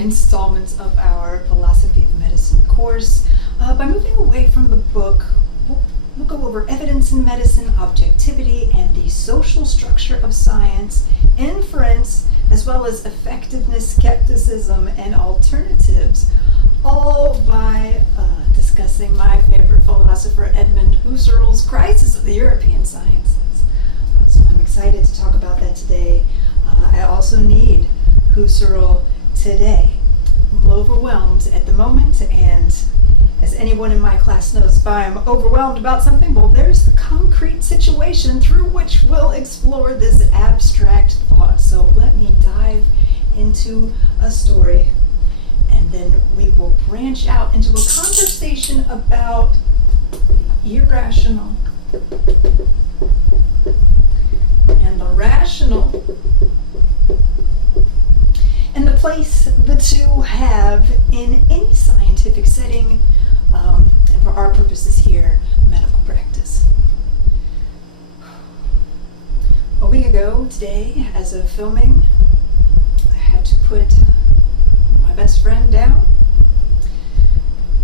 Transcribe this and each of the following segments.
installment of our Philosophy of Medicine course. By moving away from the book, we'll go over evidence in medicine, objectivity, and the social structure of science, inference, as well as effectiveness, skepticism, and alternatives, all by discussing my favorite philosopher, Edmund Husserl's Crisis of the European Sciences. So I'm excited to talk about that today. I also need Husserl today. I'm overwhelmed at the moment, and as anyone in my class knows, if I am overwhelmed about something, well, there's the concrete situation through which we'll explore this abstract thought. So let me dive into a story, and then we will branch out into a conversation about the irrational and the rational, and the place the two have in any scientific setting, and for our purposes here, medical practice. A week ago today, as of filming, I had to put my best friend down.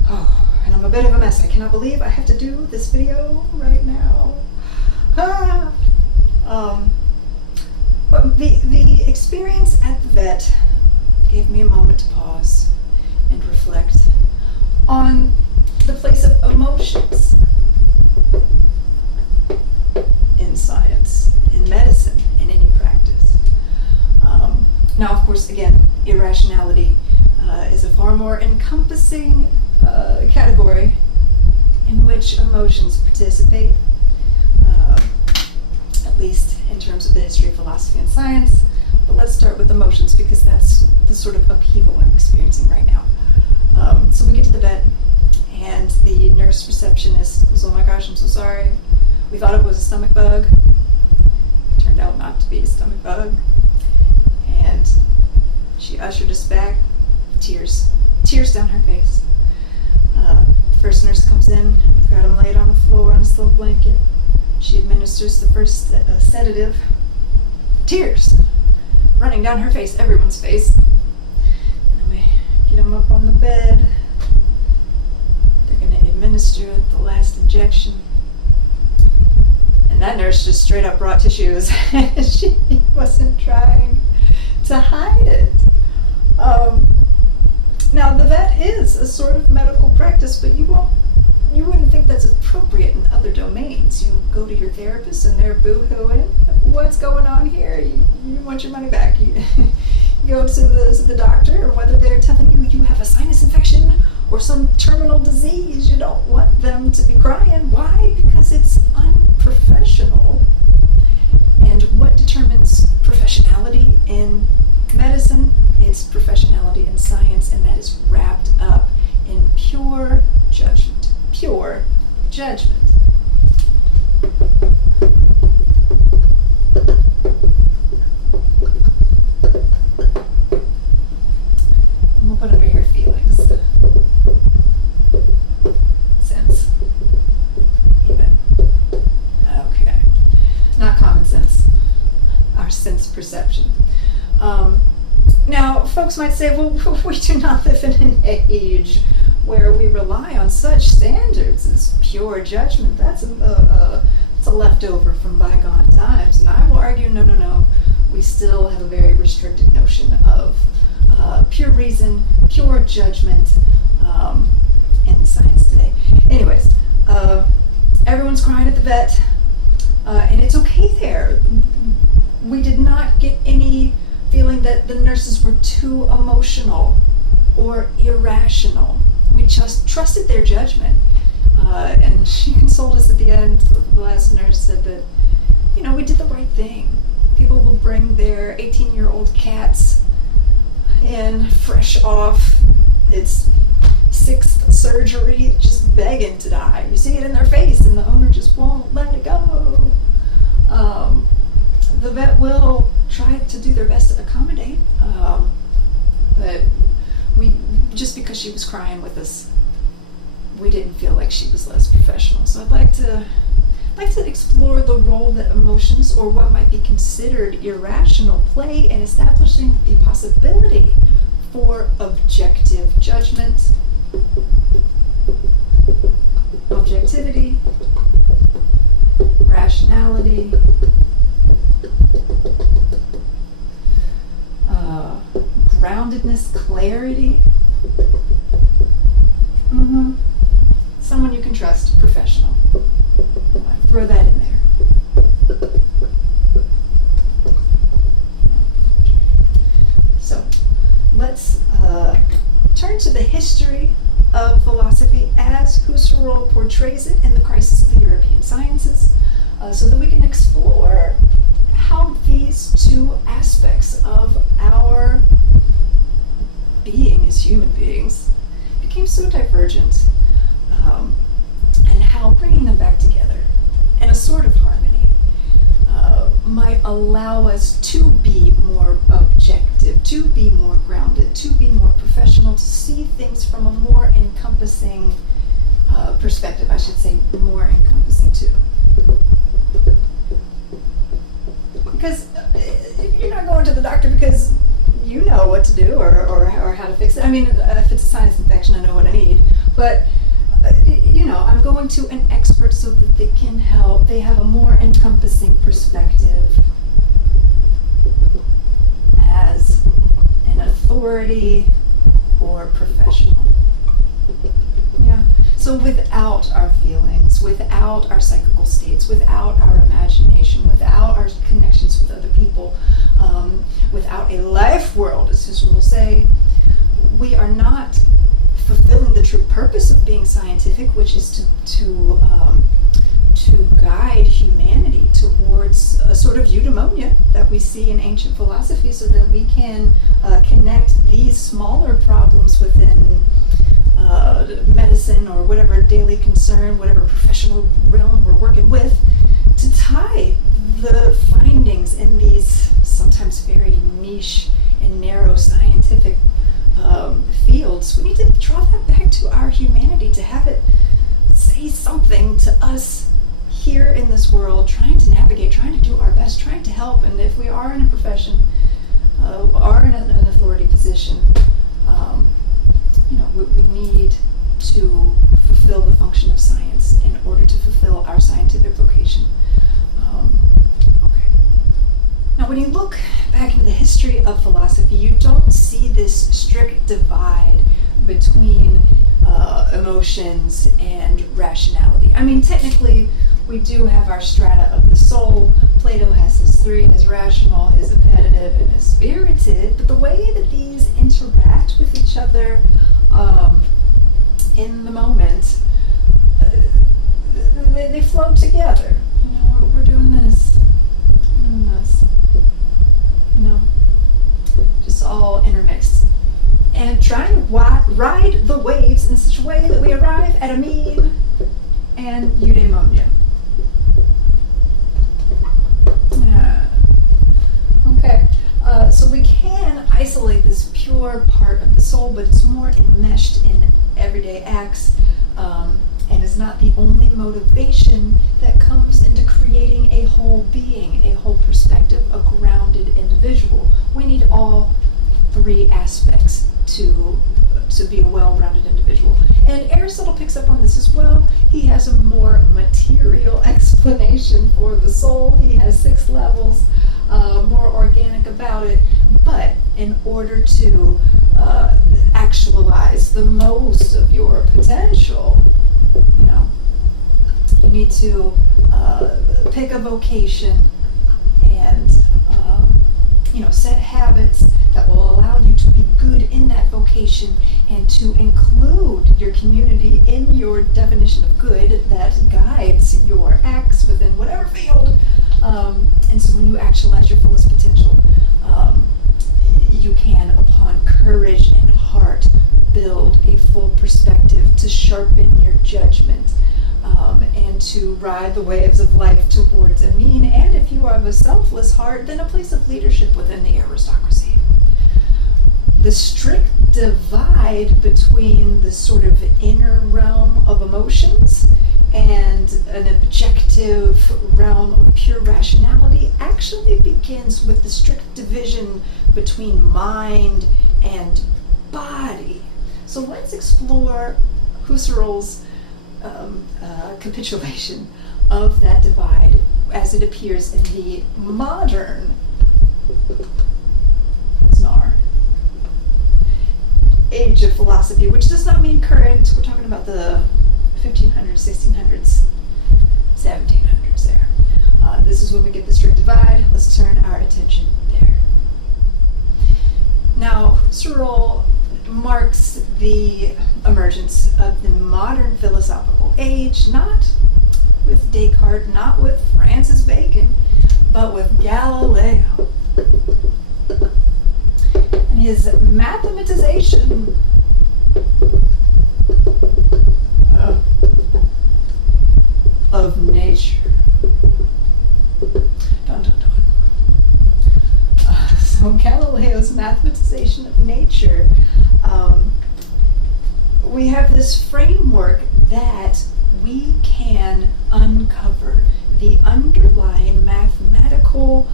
And I'm a bit of a mess. I cannot believe I have to do this video right now. But the experience at the vet gave me a moment to pause and reflect on the place of emotions in science, in medicine, in any practice. Now, of course, again, irrationality is a far more encompassing category in which emotions participate, at least in terms of the history of philosophy and science. But let's start with emotions, because that's the sort of upheaval I'm experiencing right now. So we get to the vet, and the nurse receptionist goes, "Oh my gosh, I'm so sorry. We thought it was a stomach bug. It turned out not to be a stomach bug." And she ushered us back, tears down her face. The first nurse comes in, we've got him laid on the floor on his little blanket. She administers the first sedative. Tears running down her face, everyone's face. And then we get him up on the bed. They're going to administer the last injection. And that nurse just straight up brought tissues. She wasn't trying to hide it. Now, the vet is a sort of medical practice, but you wouldn't think that's appropriate in other domains. You go to your therapist and they're boo-hooing. What's going on here? You want your money back. You go to the doctor, and whether they're telling you have a sinus infection or some terminal disease, you don't want them to be crying. Why? Because it's unprofessional. And what determines professionality in medicine? It's professionality in science, and that is wrapped up in pure judgment. Pure judgment. And we'll put under here feelings. Sense. Even. Okay. Not common sense. Our sense perception. Now, folks might say, well, we do not live in an age where we rely on such standards as pure judgment. That's a leftover from bygone times. And I will argue, no. We still have a very restricted notion of pure reason, pure judgment in science today. Anyways, everyone's crying at the vet, and it's okay there. We did not get any feeling that the nurses were too emotional or irrational. We just trusted their judgment. And she consoled us at the end. The last nurse said that, we did the right thing. People will bring their 18-year-old cats in fresh off its 6th surgery, just begging to die. You see it in their face, and the owner just won't let it go. The vet will try to do their best to accommodate, but just because she was crying with us, we didn't feel like she was less professional. So I'd like to explore the role that emotions, or what might be considered irrational, play in establishing the possibility for objective judgment, objectivity, rationality, groundedness, clarity. Someone you can trust, professional. Throw that in there. So let's turn to the history of philosophy as Husserl portrays it in The Crisis of the European Sciences, so that we can explore how these two aspects of our being as human beings became so divergent, and how bringing them back together in a sort of harmony might allow us to be more objective, to be more grounded, to be more professional, to see things from a more encompassing perspective, I should say, more encompassing too. Because you're not going to the doctor because you know what to do or how to fix it. I mean, if it's a sinus infection, I know what I need. But, I'm going to an expert so that they can help. They have a more encompassing perspective as an authority or professional. Yeah. So without our feelings, without our psychical states, without our imagination, without our connections with other people, without a life world, as Husserl will say, we are not fulfilling the true purpose of being scientific, which is to guide humanity towards a sort of eudaimonia that we see in ancient philosophy, so that we can connect these smaller problems within medicine or whatever daily concern, whatever professional realm we're working with, to tie the findings in these sometimes very niche and narrow scientific fields. We need to draw that back to our humanity, to have it say something to us here in this world, trying to navigate, trying to do our best, trying to help. And if we are in a profession, are in an authority position, we need to fulfill the function of science in order to fulfill our scientific vocation. Okay. Now, when you look back into the history of philosophy, you don't see this strict divide between emotions and rationality. I mean, technically, we do have our strata of the soul. Plato has his three: his rational, his appetitive, and his spirited. But the way that these interact with each other in the moment, they flow together. We're doing this, just all intermixed. And trying to ride the waves in such a way that we arrive at a mean and eudaimonia. Okay, so we can isolate this pure part of the soul, but it's more enmeshed in everyday acts, and is not the only motivation that comes into creating a whole being, a whole perspective, a grounded individual. We need all three aspects to be a well-rounded individual. And Aristotle picks up on this as well. He has a more material explanation for the soul. He has 6 levels, more organic about it. But in order to actualize the most of your potential, you need to pick a vocation and set habits that will allow you to be good in that vocation, and to include your community in your definition of good that guides your acts within whatever field. And so when you actualize your fullest potential, you can, upon courage and heart, build a full perspective to sharpen your judgment, and to ride the waves of life towards a mean, and if you are of a selfless heart, then a place of leadership within the aristocracy. The strict divide between the sort of inner realm of emotions and an objective realm of pure rationality actually begins with the strict division between mind and body. So let's explore Husserl's capitulation of that divide as it appears in the modern age of philosophy, which does not mean current. We're talking about the 1500s, 1600s, 1700s there. This is when we get the strict divide. Let's turn our attention there. Now, Husserl marks the emergence of the modern philosophical age, not with Descartes, not with Francis Bacon, but with Galileo. And his mathematization of nature. Dun, dun, dun. So Galileo's mathematization of nature, we have this framework that we can uncover the underlying mathematical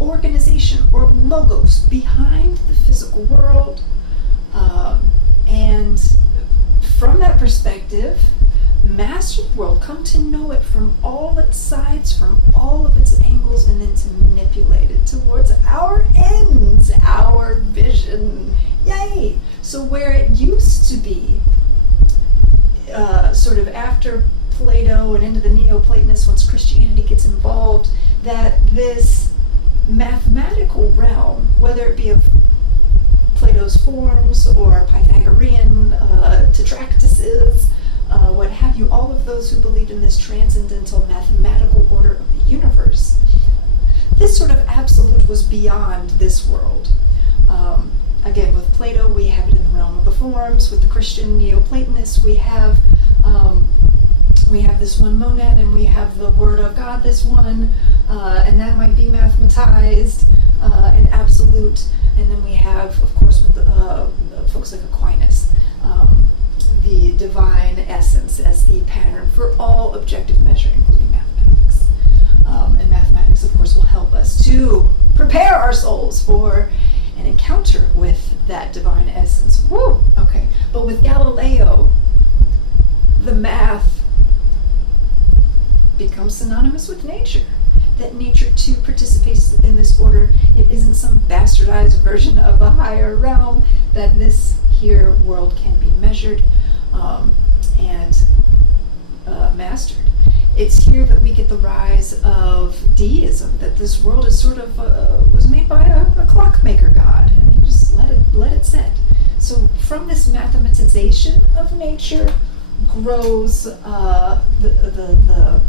organization or logos behind the physical world, and from that perspective, master the world, come to know it from all its sides, from all of its angles, and then to manipulate it towards our ends, our vision. Yay! So where it used to be, sort of after Plato and into the Neoplatonists, once Christianity gets involved, that this mathematical realm, whether it be of Plato's forms or Pythagorean tetractices, what have you, all of those who believed in this transcendental mathematical order of the universe, this sort of absolute was beyond this world. Again, with Plato, we have it in the realm of the forms. With the Christian Neoplatonists, we have this one monad, and we have the word of God, this one, and that might be mathematized and absolute. And then we have, of course, with the folks like Aquinas, the divine essence as the pattern for all objective measure, including mathematics. And mathematics, of course, will help us to prepare our souls for an encounter with that divine essence. Woo! Okay. But with Galileo, the math becomes synonymous with nature. That nature too participates in this order. It isn't some bastardized version of a higher realm, that this here world can be measured and mastered. It's here that we get the rise of deism, that this world is sort of was made by a clockmaker god, and you just let it set. So from this mathematization of nature grows the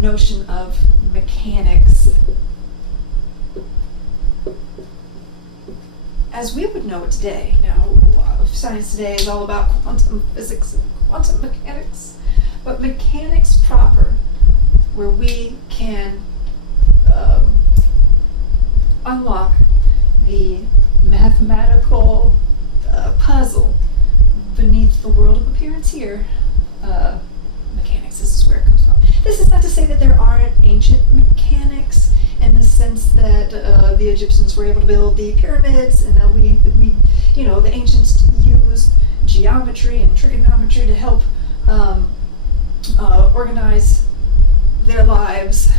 notion of mechanics as we would know it today. Now, science today is all about quantum physics and quantum mechanics, but mechanics proper, where we can unlock the mathematical puzzle beneath the world of appearance here. Mechanics, this is where it comes from. This is not to say that there aren't ancient mechanics in the sense that the Egyptians were able to build the pyramids, and that we the ancients used geometry and trigonometry to help organize their lives.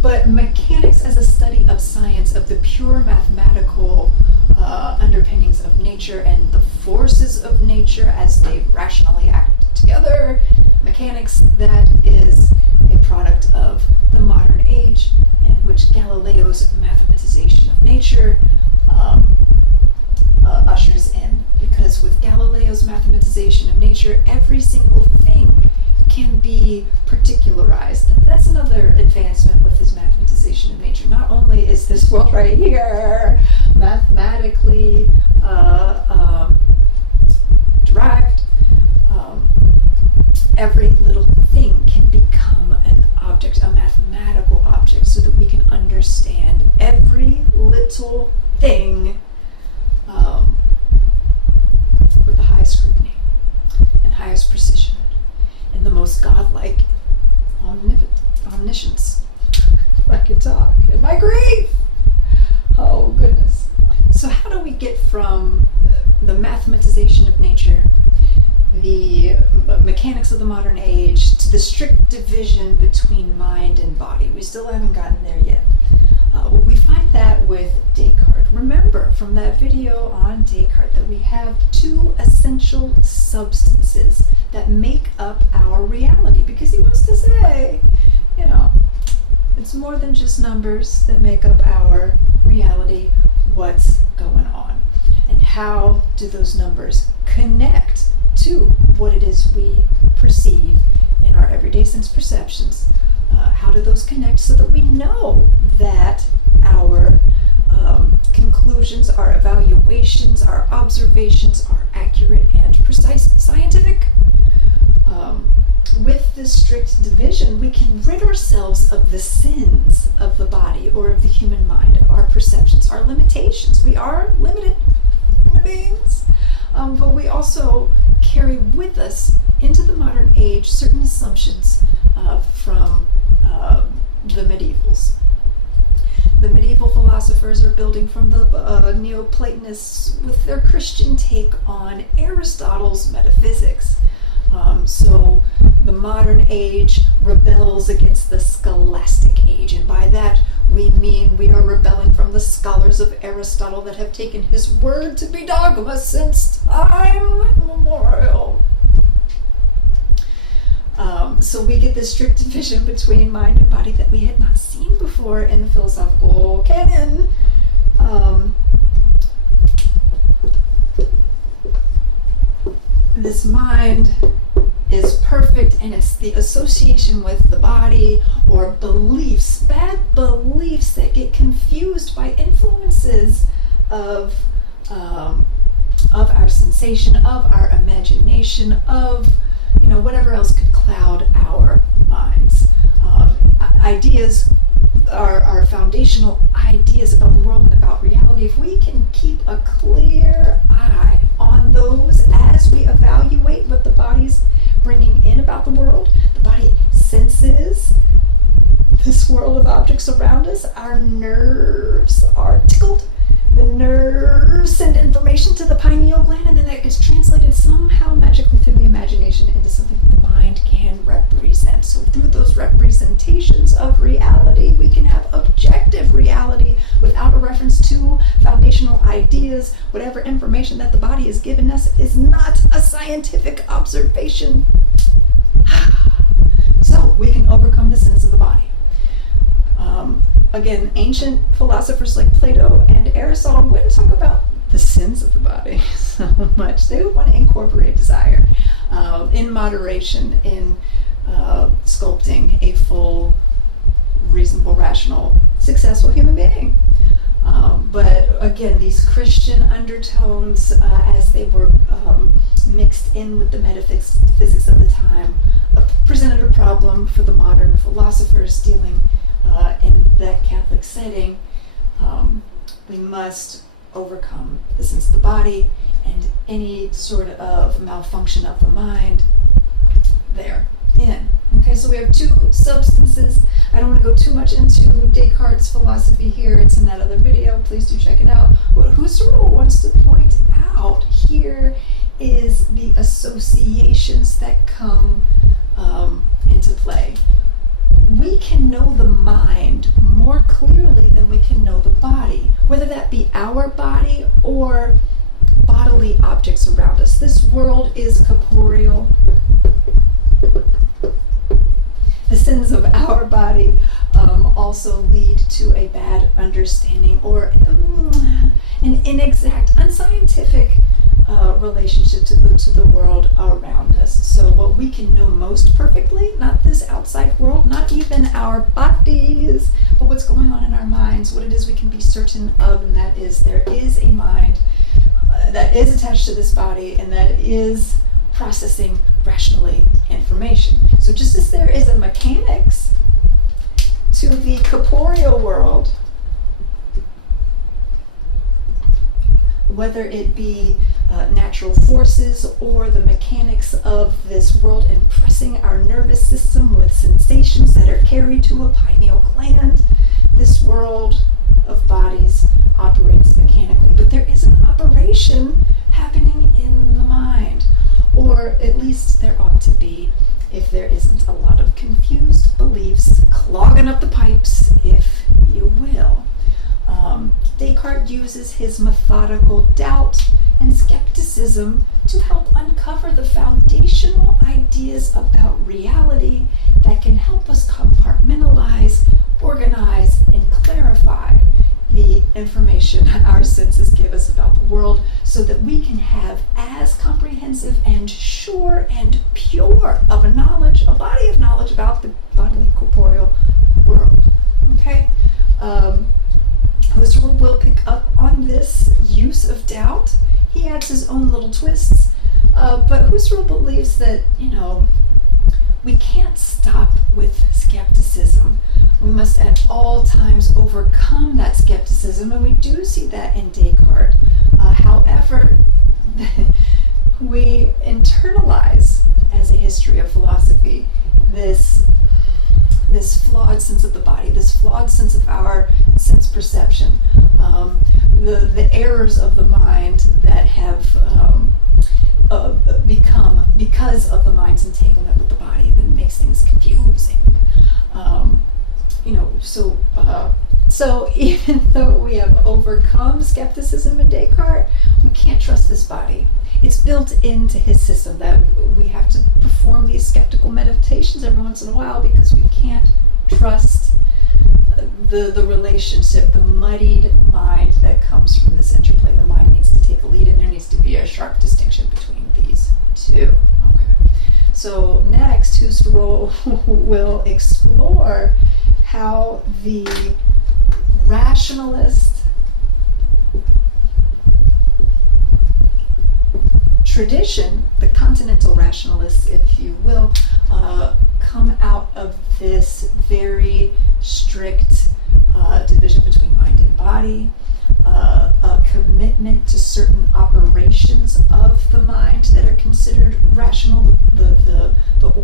But mechanics as a study of science, of the pure mathematical underpinnings of nature and the forces of nature as they rationally act together, mechanics that is a product of the modern age, in which Galileo's mathematization of nature ushers in. Because with Galileo's mathematization of nature, every single thing can be particularized. That's another advancement with his mathematization of nature. Not only is this world right here mathematically derived, every little thing can become an object, a mathematical object, so that we can understand every little thing with the highest scrutiny and highest precision and the most godlike omniscience. If I could talk in my grief. Oh goodness. So how do we get from paradox of the modern age to the strict division between mind and body. We still haven't gotten there yet. We find that with Descartes. Remember from that video on Descartes that we have two essential substances that make up our reality, because he wants to say, it's more than just numbers that make up our reality. What's going on? And how do those numbers connect to what it is we perceive in our everyday sense perceptions? How do those connect so that we know that our conclusions, our evaluations, our observations are accurate and precise, scientific? With this strict division, we can rid ourselves of the sins of the body or of the human mind, of our perceptions, our limitations. We are limited human beings, but we also carry with us into the modern age certain assumptions from the medievals. The medieval philosophers are building from the Neoplatonists with their Christian take on Aristotle's metaphysics. So the modern age rebels against the scholastic age, and by that we mean we are rebelling from the scholars of Aristotle that have taken his word to be dogma since time immemorial. So we get this strict division between mind and body that we had not seen before in the philosophical canon. This mind is perfect, and it's the association with the body or beliefs, bad beliefs that get confused by influences of our sensation, of our imagination, of whatever else could cloud our minds. Ideas are foundational ideas about the world and about reality. If we can keep a clear eye on those as we evaluate what the body's bringing in about the world, the body senses this world of objects around us, our nerves are tickled. The nerves send information to the pineal gland, and then that gets translated somehow magically through the imagination into something that the mind can represent. So through those representations of reality, we can have objective reality without a reference to foundational ideas. Whatever information that the body has given us is not a scientific observation. So we can overcome the sins of the body. Again, ancient philosophers like Plato and Aristotle wouldn't talk about the sins of the body so much. They would want to incorporate desire in moderation in sculpting a full, reasonable, rational, successful human being. But again, these Christian undertones, as they were mixed in with the metaphysics of the time, presented a problem for the modern philosophers dealing in that Catholic setting. We must overcome the sins of the body and any sort of malfunction of the mind therein. Okay, so we have two substances. I don't want to go too much into Descartes' philosophy here. It's in that other video. Please do check it out. What Husserl wants to point out here is the associations that come into play. We can know the mind more clearly than we can know the body, whether that be our body or bodily objects around us. This world is corporeal. The sins of our body also lead to a bad understanding or an inexact, unscientific relationship to the world around us. So what we can know most perfectly, not this outside world, not even our bodies, but what's going on in our minds, what it is we can be certain of, and that is there is a mind that is attached to this body and that is processing rationally information. So just as there is a mechanics to the corporeal world, whether it be natural forces or the mechanics of this world impressing our nervous system with sensations that are carried to a pineal gland, this world of bodies operates mechanically. But there is an operation happening in the mind, or at least there ought to be. reality if there isn't a lot of confused beliefs clogging up the pipes, if you will. Descartes uses his methodical doubt and skepticism to help uncover the foundational ideas about reality that can help us compartmentalize, organize, and clarify the information our senses give us about the world so that we can have as comprehensive and sure and pure of a body of knowledge about the bodily corporeal world. Okay? Husserl will pick up on this use of doubt. He adds his own little twists, but Husserl believes that, we can't stop with skepticism. We must at all times overcome that skepticism, and we do see that in Descartes. However, we internalize, as a history of philosophy, this flawed sense of the body, this flawed sense of our sense perception, the errors of the mind that have become because of the mind's entanglement with the body that makes things confusing. So even though we have overcome skepticism in Descartes, we can't trust this body. It's built into his system that we have to perform these skeptical meditations every once in a while because we can't trust the relationship, the muddied mind that comes from this interplay. The mind needs to take a lead, and there needs to be a sharp distinction between these two. Okay. So next, Husserl will explore how the rationalist tradition, the continental rationalists, if you will, come out of this very strict division between mind and body, a commitment to certain operations of the mind that are considered rational, the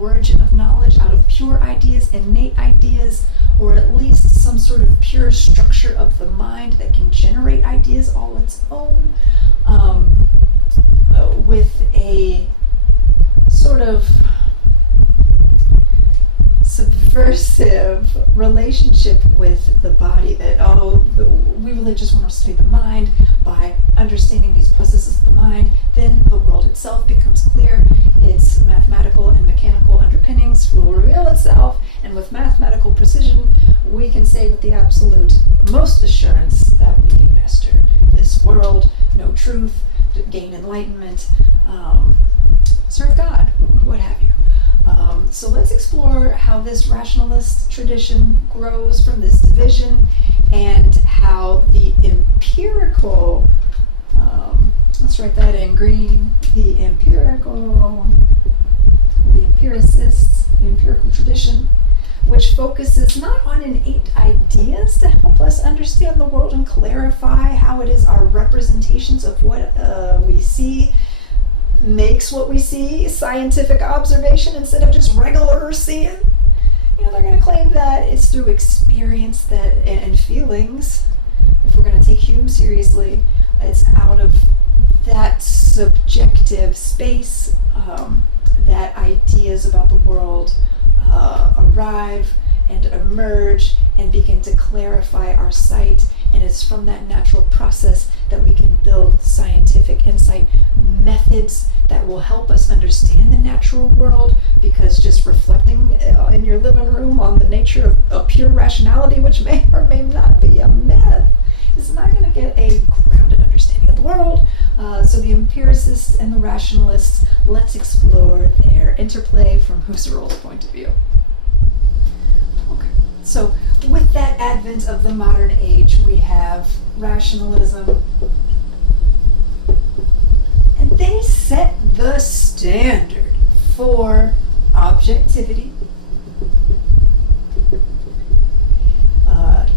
origin of knowledge out of pure ideas, innate ideas, or at least some sort of pure structure of the mind that can generate ideas all its own, with a sort of subversive relationship with the body, that we really just want to study the mind. By understanding these processes of the mind, then the world itself becomes clear. Its mathematical and mechanical underpinnings will reveal itself, and with mathematical precision we can say with the absolute most assurance that we can master this world, know truth, gain enlightenment, serve God, what have you. So let's explore how this rationalist tradition grows from this division, and how the empirical, let's write that in green, the empiricists, the empirical tradition, which focuses not on innate ideas to help us understand the world and clarify how it is our representations of what we see makes what we see scientific observation instead of just regular seeing. They're going to claim that it's through experience and feelings. If we're going to take Hume seriously, it's out of that subjective space that ideas about the world arrive and emerge and begin to clarify our sight. And it's from that natural process that we can build scientific insight methods that will help us understand the natural world, because just reflecting in your living room on the nature of pure rationality, which may or may not be a myth, is not going to get a grounded understanding of the world. So the empiricists and the rationalists, let's explore their interplay from Husserl's point of view. Okay, so with that advent of the modern age, we have rationalism, and they set the standard for objectivity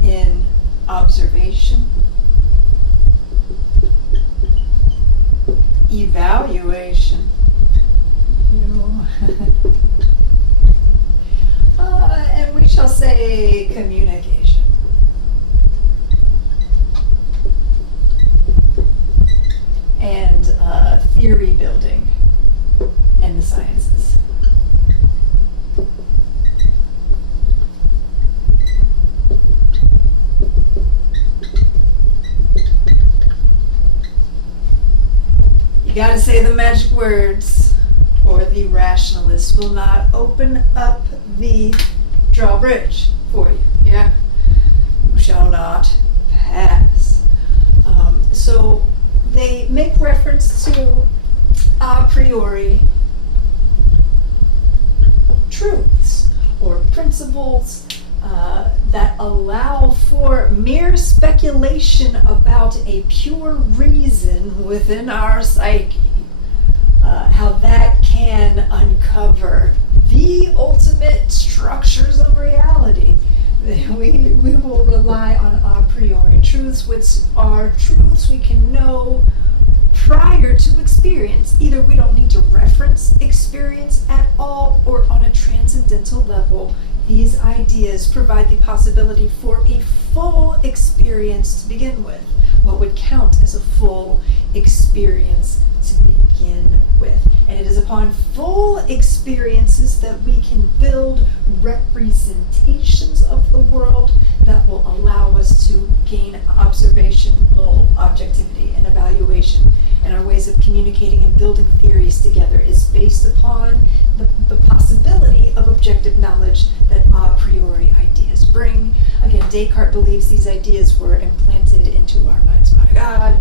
in observation, evaluation, and we shall say communication. And theory building and the sciences. gotta say the magic words, or the rationalist will not open up the drawbridge for you. Yeah? You shall not pass. So they make reference to a priori truths or principles that allow for mere speculation about a pure reason within our psyche, how that can uncover the ultimate structures of reality. We will rely on a priori truths, which are truths we can know prior to experience. Either we don't need to reference experience at all, or on a transcendental level, these ideas provide the possibility for a full experience to begin with. What would count as a full experience to begin with. And it is upon full experiences that we can build representations of the world that will allow us to gain observational objectivity and evaluation. And our ways of communicating and building theories together is based upon the possibility of objective knowledge that a priori ideas bring. Again, Descartes believes these ideas were implanted into our minds by God.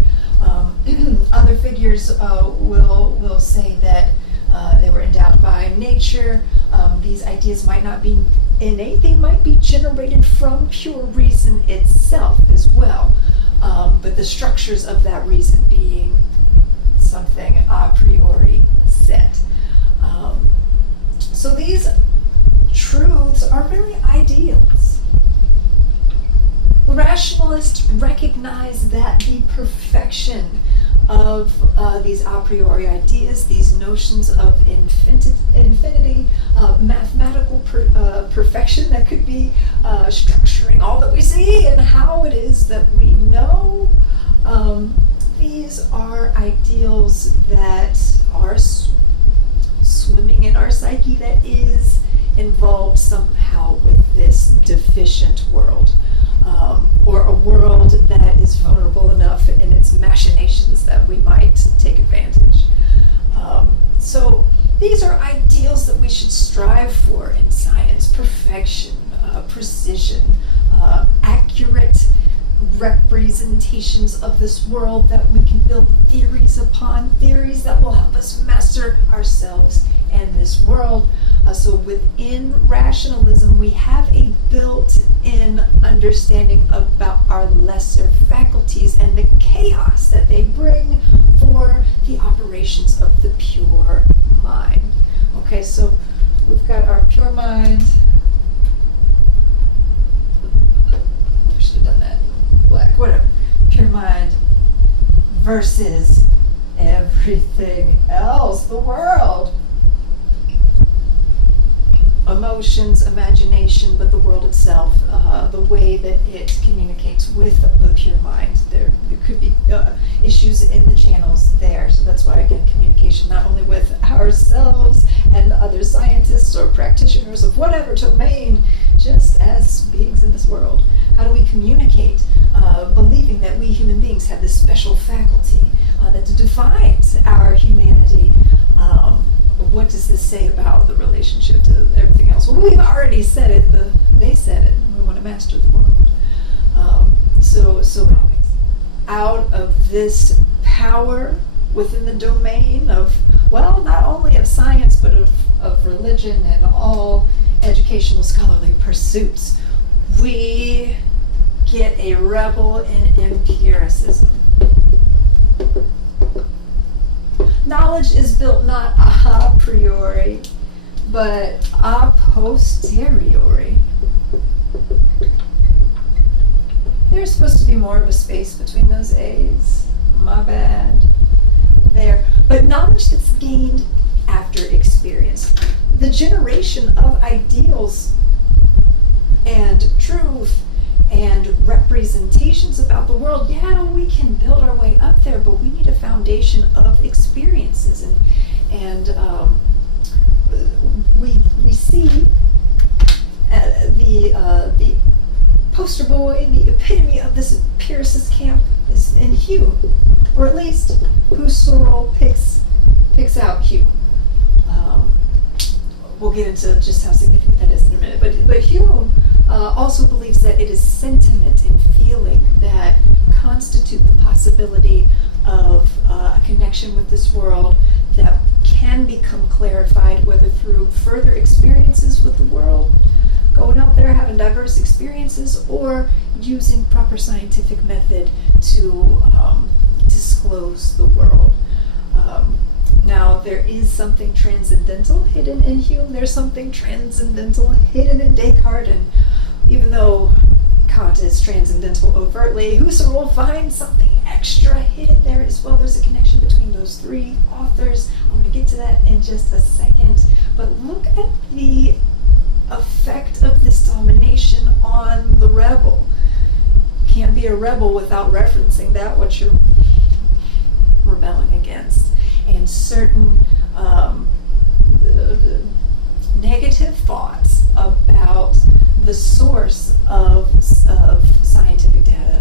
Other figures will say that they were endowed by nature. These ideas might not be innate, they might be generated from pure reason itself as well. But the structures of that reason being something a priori set. So these truths are really ideals. The rationalists recognize that the perfection of these a priori ideas, these notions of infinity, mathematical perfection that could be structuring all that we see and how it is that we know. These are ideals that are swimming in our psyche, that is involved somehow with this deficient world. Or a world that is vulnerable enough in its machinations that we might take advantage. So these are ideals that we should strive for in science: perfection, precision, accurate representations of this world that we can build theories upon, theories that will help us master ourselves and this world. So within rationalism, we have a built-in understanding about our lesser faculties and the chaos that they bring for the operations of the pure mind. Okay, so we've got our pure mind. I should have done that in black, whatever. Pure mind versus everything else, the world. Emotions, imagination, but the world itself, the way that it communicates with the pure mind. There could be issues in the channels there. So that's why, again, communication not only with ourselves and other scientists or practitioners of whatever domain, just as beings in this world. How do we communicate, believing that we human beings have this special faculty that defines our humanity? What does this say about the relationship to everything else? Well, we've already said it. They said it. We want to master the world. So anyways, out of this power within the domain of, well, not only of science, but of religion and all educational scholarly pursuits, we get a rebel in empiricism. Knowledge is built not a priori, but a posteriori. There's supposed to be more of a space between those A's. My bad. There. But knowledge that's gained after experience. The generation of ideals and truth and representations about the world, yeah, we can build our way up there, but we need a foundation of experiences. And we see the poster boy, the epitome of this empiricist camp is in Hume, or at least Husserl picks out Hume. We'll get into just how significant that is in a minute. But Hume also believes that it is sentiment and feeling that constitute the possibility of a connection with this world that can become clarified whether through further experiences with the world, going out there having diverse experiences, or using proper scientific method to disclose the world. Now, there is something transcendental hidden in Hume. There's something transcendental hidden in Descartes, and even though Kant is transcendental overtly, Husserl finds something extra hidden there as well. There's a connection between those three authors. I'm going to get to that in just a second. But look at the effect of this domination on the rebel. Can't be a rebel without referencing that what you're rebelling against. And certain the negative thoughts about the source of scientific data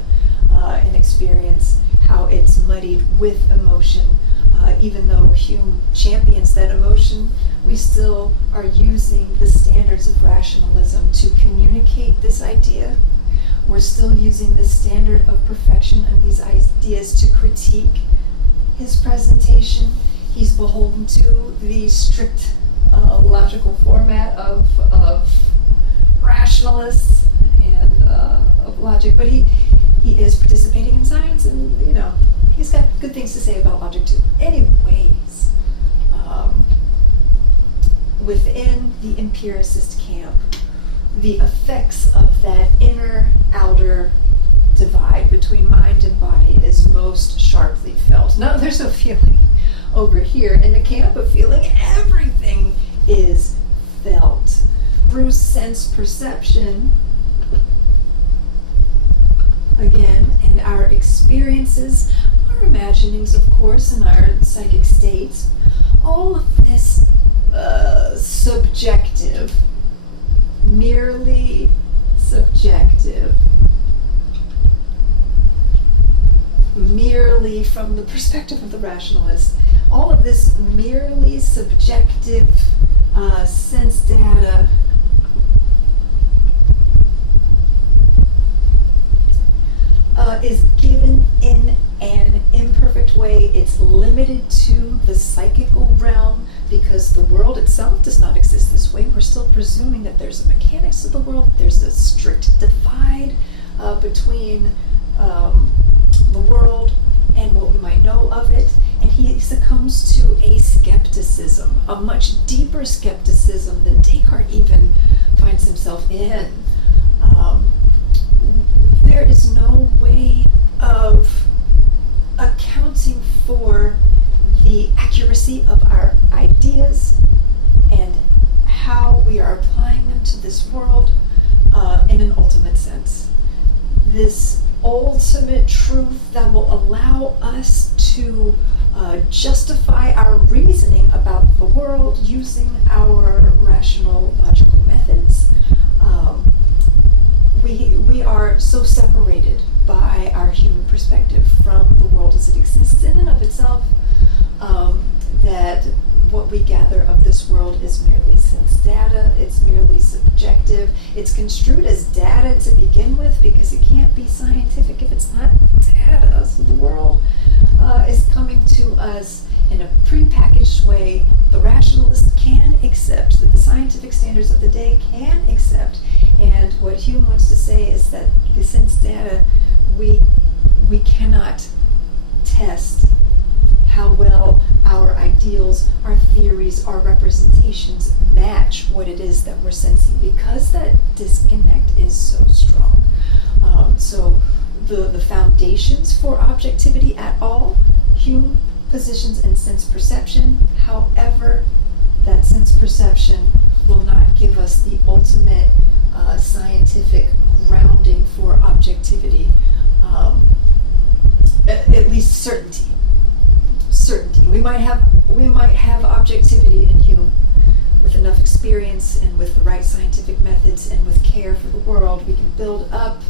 and experience, how it's muddied with emotion. Even though Hume champions that emotion, we still are using the standards of rationalism to communicate this idea. We're still using the standard of perfection and these ideas to critique his presentation. He's beholden to the strict logical format of rationalists and of logic, but he is participating in science, and he's got good things to say about logic too. Anyways, within the empiricist camp, the effects of that inner-outer divide between mind and body is most sharply felt. No, there's no feeling over here. In the camp of feeling, everything is felt. Through sense perception, again, and our experiences, our imaginings, of course, and our psychic states, all of this subjective, merely subjective, merely from the perspective of the rationalist, all of this merely subjective sense data is given in an imperfect way. It's limited to the psychical realm because the world itself does not exist this way. We're still presuming that there's a mechanics of the world, there's a strict divide between the world and what we might know of it, and he succumbs to a skepticism, a much deeper skepticism than Descartes even finds himself in. There is no way of accounting for the accuracy of our ideas and how we are applying them to this world in an ultimate sense. This ultimate truth that will allow us to justify our reasoning about the world using our rational logical methods. We are so separated by our human perspective from the world as it exists in and of itself that what we gather of this world is merely sense data, it's merely subjective, it's construed as data to begin with because it can't be scientific if it's not data. So the world is coming to us in a prepackaged way the rationalist can accept, that the scientific standards of the day can accept. And what Hume wants to say is that the sense data, we cannot test how well our ideals, our theories, our representations match what it is that we're sensing because that disconnect is so strong. So the foundations for objectivity at all, Hume positions in sense perception. However, that sense perception will not give us the ultimate scientific grounding for objectivity, at least certainty. We might have objectivity in Hume with enough experience and with the right scientific methods and with care for the world. We can build up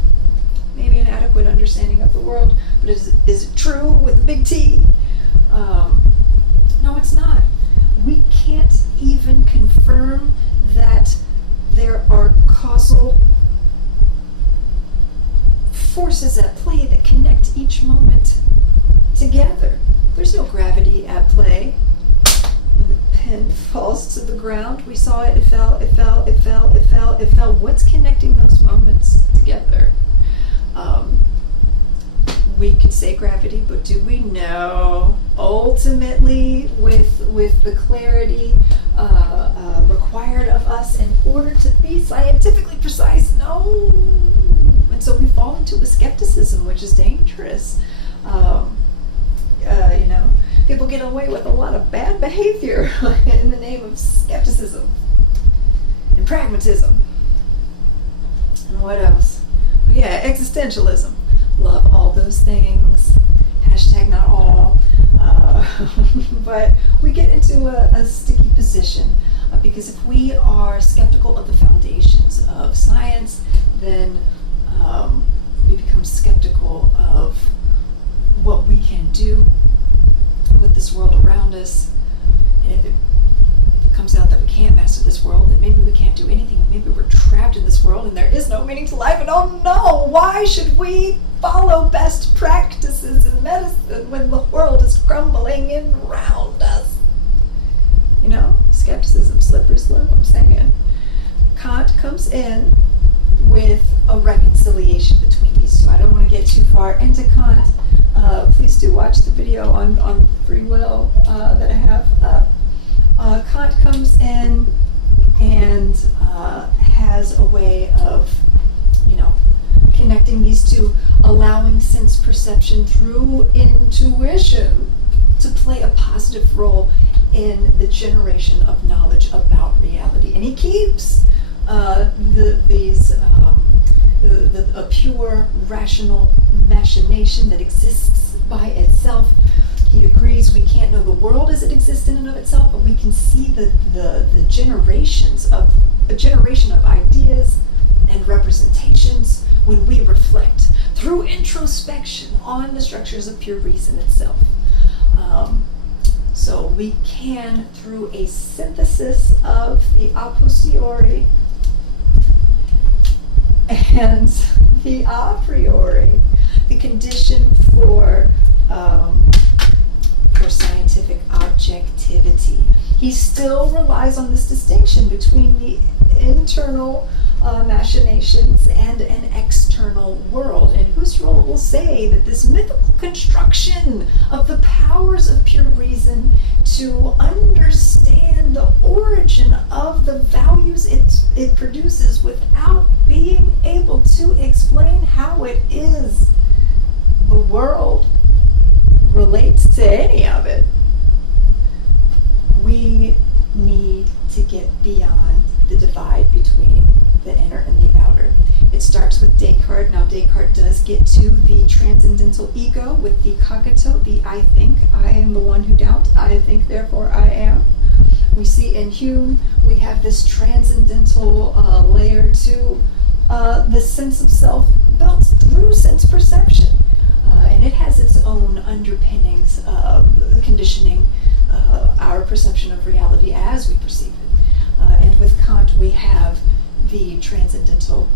maybe an adequate understanding of the world, but is it true with a big T? No, it's not. We can't even confirm that there are causal forces at play that connect each moment together. There's no gravity at play. When the pin falls to the ground, we saw it, it fell. What's connecting those moments together? We could say gravity, but do we know? Ultimately, with the clarity required of us in order to be scientifically precise, no. And so we fall into a skepticism, which is dangerous. People get away with a lot of bad behavior in the name of skepticism and pragmatism. And what else? Yeah, existentialism. Love all those things. Hashtag not all. But we get into a sticky position because if we are skeptical of the foundations of science, then we become skeptical of what we can do with this world around us. And if it comes out that we can't master this world, then maybe we can't do anything. Maybe we're trapped in this world and there is no meaning to life. And oh no, why should we follow best practices in medicine when the world is crumbling in around us? Skepticism, slippery slope, I'm saying. Kant comes in with a reconciliation between these two. I don't want to get too far into Kant. Please do watch the video on free will that I have up. Kant comes in and has a way of, connecting these two, allowing sense perception through intuition to play a positive role in the generation of knowledge about reality. And he keeps a pure rational machination that exists by itself. He agrees we can't know the world as it exists in and of itself, but we can see the generations of a generation of ideas and representations when we reflect through introspection on the structures of pure reason itself. So we can, through a synthesis of the a posteriori and the a priori, the condition for scientific objectivity. He still relies on this distinction between the internal machinations and an external world. And Husserl will say that this mythical construction of the powers of pure reason to understand the origin of the values it produces without being able to explain how it is the world relates to any of it. We need to get beyond the divide between the inner and the outer. It starts with Descartes. Now Descartes does get to the transcendental ego with the cogito, the I think, I am the one who doubt, I think therefore I am. We see in Hume, we have this transcendental layer to the sense of self built through sense perception. And it has its own underpinnings, conditioning our perception of reality as we perceive it. And with Kant, we have the transcendental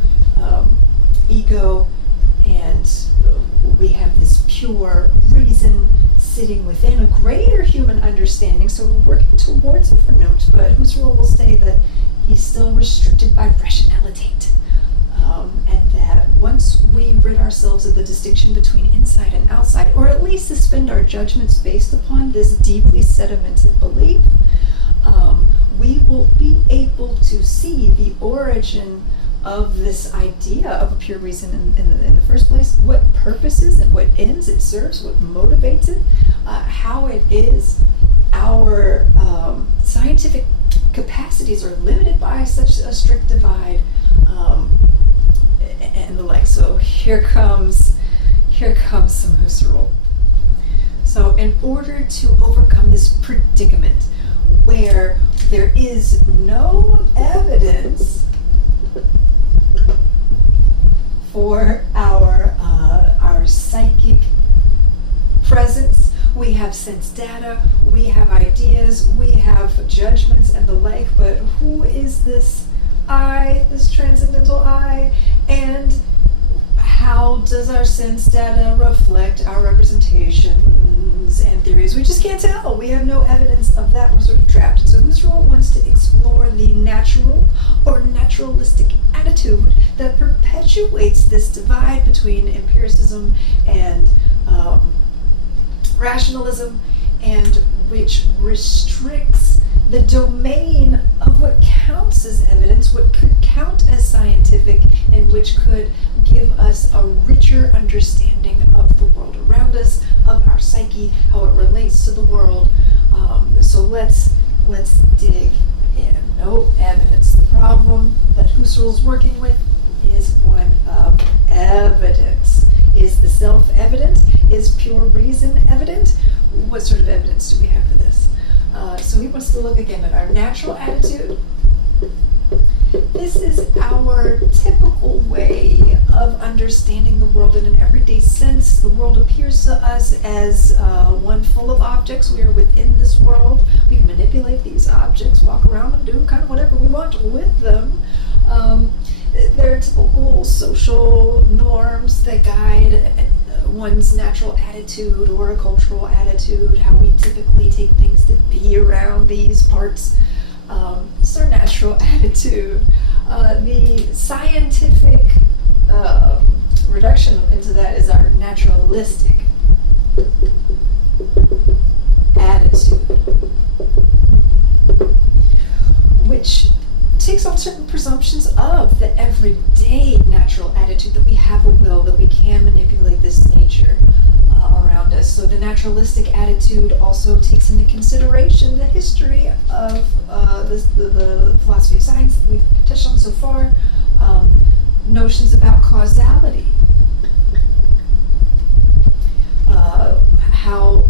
ego, and we have this pure reason sitting within a greater human understanding. So we're working towards a Vernunft, but Husserl will say that he's still restricted by Rationalität. And that once we rid ourselves of the distinction between inside and outside, or at least suspend our judgments based upon this deeply sedimented belief, we will be able to see the origin of this idea of a pure reason in the first place, what purposes and what ends it serves, what motivates it, how it is our scientific capacities are limited by such a strict divide, and the like. So here comes some Husserl. So in order to overcome this predicament where there is no evidence for our our psychic presence, we have sense data, we have ideas, we have judgments and the like, but who is this I, this transcendental I, and how does our sense data reflect our representations and theories? We just can't tell. We have no evidence of that. We're sort of trapped. So Husserl wants to explore the natural or naturalistic attitude that perpetuates this divide between empiricism and rationalism, and which restricts the domain of what counts as evidence, what could count as scientific, and which could give us a richer understanding of the world around us, of our psyche, how it relates to the world. So let's dig in. No evidence. The problem that Husserl's working with is one of evidence. Is the self evident? Is pure reason evident? What sort of evidence do we have for this? So he wants to look again at our natural attitude. This is our typical way of understanding the world in an everyday sense. The world appears to us as one full of objects. We are within this world. We can manipulate these objects, walk around and do kind of whatever we want with them. There are typical social norms that guide one's natural attitude or a cultural attitude, how we typically take things to be around these parts. It's our natural attitude. The scientific reduction into that is our naturalistic attitude, which takes on certain presumptions of the everyday natural attitude, that we have a will, that we can manipulate this nature around us. So the naturalistic attitude also takes into consideration the history of the philosophy of science that we've touched on so far, notions about causality. How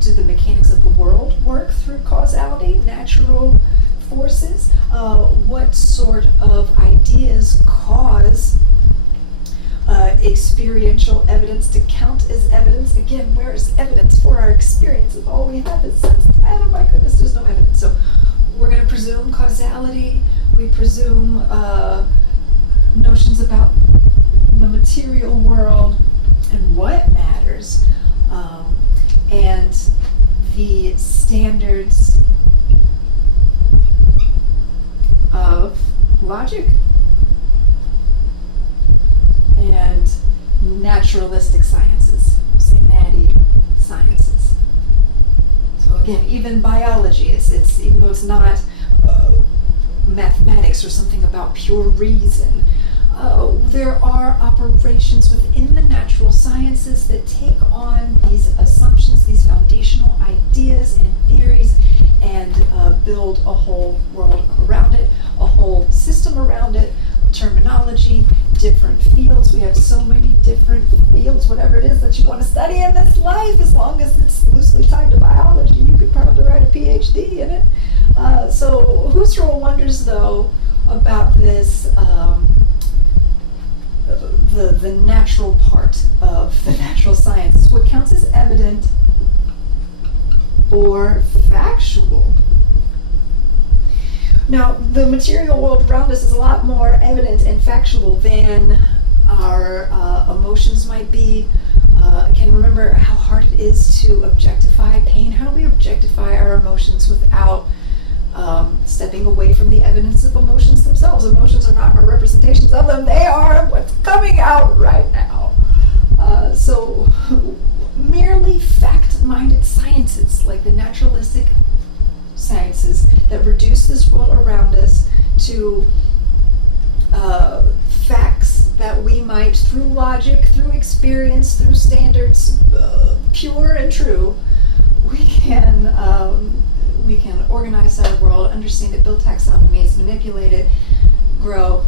do the mechanics of the world work through causality, natural forces? What sort of ideas cause experiential evidence to count as evidence? Again, where is evidence for our experience if all we have is sense data? My goodness, there's no evidence. So we're going to presume causality. We presume notions about the material world and what matters, and the standards of logic and naturalistic sciences, say natty sciences. So again, even biology, it's even though it's not mathematics or something about pure reason, there are operations within the natural sciences that take on these assumptions, these foundational ideas and theories, and build a whole world around it, a whole system around it, terminology, different fields. We have so many different fields, whatever it is that you want to study in this life, as long as it's loosely tied to biology, you could probably write a PhD in it. So Husserl wonders, though, about this, the natural part of the natural sciences, what counts as evident or factual. Now, the material world around us is a lot more evident and factual than our emotions might be. Can remember how hard it is to objectify pain. How do we objectify our emotions without stepping away from the evidence of emotions themselves? Emotions are not our representations of them. They are what's coming out right now. So merely fact-minded sciences, like the naturalistic sciences, that reduce this world around us to facts that we might, through logic, through experience, through standards, pure and true, we can organize our world, understand it, build taxonomies, manipulate it, grow,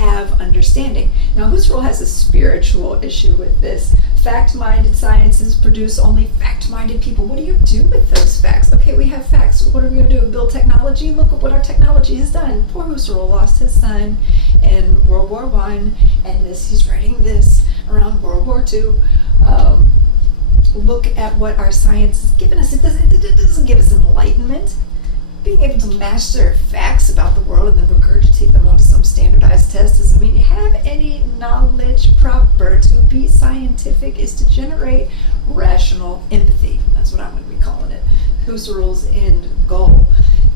have understanding. Now, Husserl has a spiritual issue with this. Fact-minded sciences produce only fact-minded people. What do you do with those facts? Okay, we have facts. What are we going to do? Build technology? Look at what our technology has done. Poor Husserl lost his son in World War I, and he's writing this around World War II. Look at what our science has given us. It doesn't give us enlightenment. Being able to master facts about the world and then regurgitate them onto some standardized test doesn't mean you have any knowledge proper. To be scientific is to generate rational empathy. That's what I'm going to be calling it. Husserl's end goal.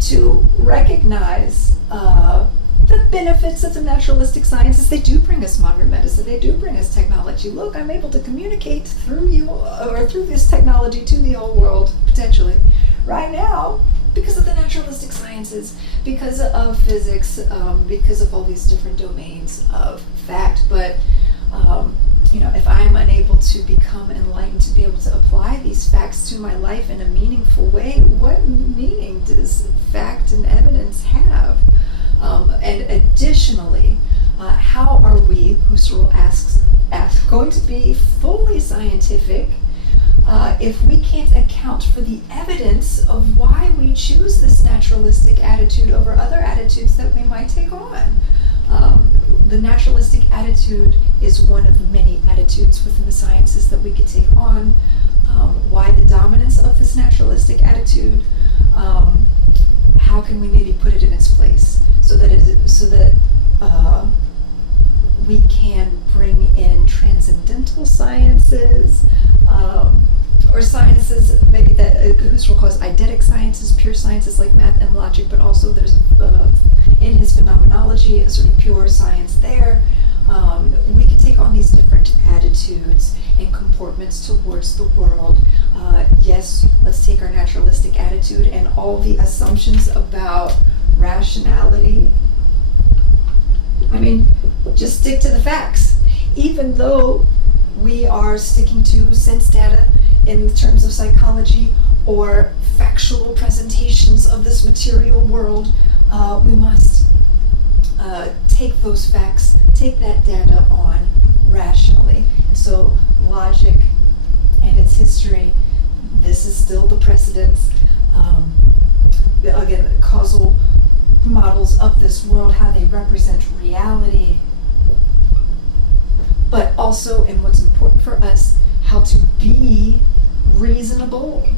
To recognize the benefits of the naturalistic sciences. They do bring us modern medicine. They do bring us technology. Look, I'm able to communicate through you or through this technology to the old world, potentially, right now, because of the naturalistic sciences, because of physics, because of all these different domains of fact. But if I'm unable to become enlightened, to be able to apply these facts to my life in a meaningful way, what meaning does fact and evidence have? And additionally, how are we, Husserl asks, going to be fully scientific if we can't account for the evidence of why we choose this naturalistic attitude over other attitudes that we might take on? The naturalistic attitude is one of many attitudes within the sciences that we could take on. Why the dominance of this naturalistic attitude? How can we maybe put it in its place so that we can bring in transcendental sciences, or sciences maybe that Husserl calls eidetic sciences, pure sciences like math and logic, but also there's in his phenomenology a sort of pure science there. We can take on these different attitudes and comportments towards the world. Yes, let's take our naturalistic attitude and all the assumptions about rationality. I mean, just stick to the facts. Even though we are sticking to sense data in terms of psychology or factual presentations of this material world, we must take those facts, take that data on rationally. And so logic and its history, this is still the precedence. Again, the causal models of this world, how they represent reality, but also, and what's important for us, how to be reasonable.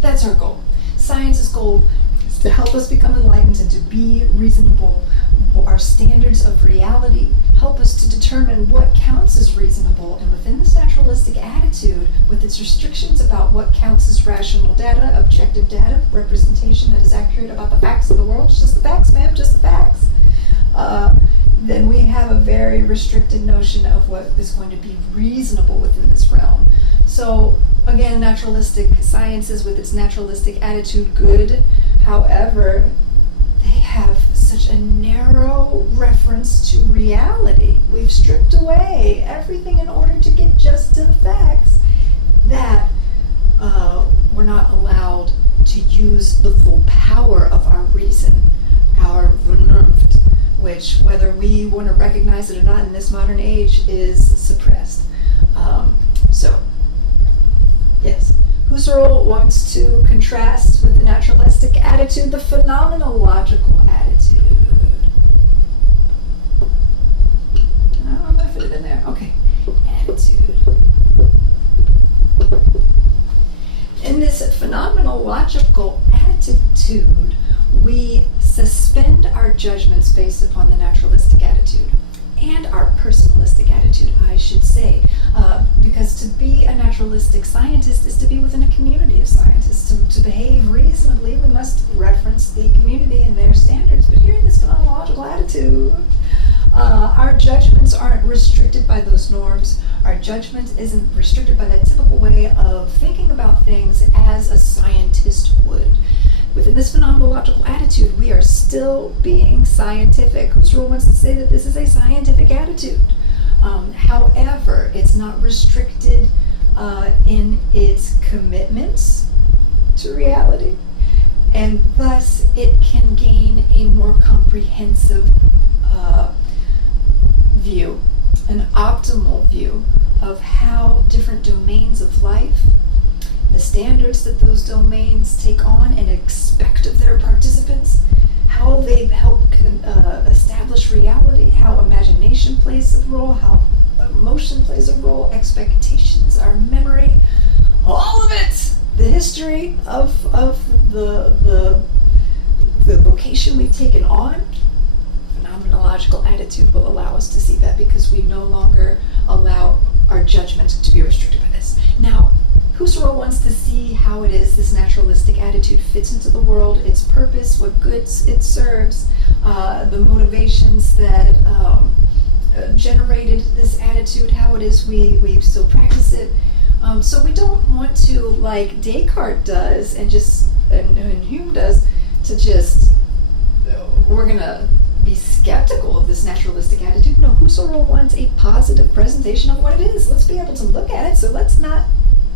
That's our goal. Science's goal is to help us become enlightened and to be reasonable. Our standards of reality help us to determine what counts as reasonable, and within this naturalistic attitude, with its restrictions about what counts as rational data, objective data, representation that is accurate about the facts of the world, it's just the facts, ma'am, just the facts, then we have a very restricted notion of what is going to be reasonable within this realm. So again, naturalistic sciences with its naturalistic attitude, good. However, they have such a narrow reference to reality. We've stripped away everything in order to get just to the facts, that we're not allowed to use the full power of our reason, our Vernunft, which, whether we want to recognize it or not in this modern age, is suppressed. Yes, Husserl wants to contrast with the naturalistic attitude the phenomenological attitude. I'm going to fit it in there. Okay, attitude. In this phenomenological attitude, we suspend our judgments based upon the naturalistic attitude, and our personalistic attitude, I should say, because to be a naturalistic scientist is to be within a community of scientists. To behave reasonably, we must reference the community and their standards. But here in this phenomenological attitude, our judgments aren't restricted by those norms. Our judgment isn't restricted by that typical way of thinking about things as a scientist would. Within this phenomenological attitude, we are still being scientific. Husserl wants to say that this is a scientific attitude. However, it's not restricted in its commitments to reality, and thus it can gain a more comprehensive view, an optimal view of how different domains of life, the standards that those domains take on and expect of their participants, how they help establish reality, how imagination plays a role, how emotion plays a role, expectations, our memory, all of it. The history of the vocation we've taken on. Phenomenological attitude will allow us to see that, because we no longer allow our judgment to be restricted by this. Now, Husserl wants to see how it is this naturalistic attitude fits into the world, its purpose, what goods it serves, the motivations that generated this attitude, how it is we still practice it. So we don't want to, like Descartes does and Hume does, to just, we're going to be skeptical of this naturalistic attitude. No, Husserl wants a positive presentation of what it is. Let's be able to look at it, so let's not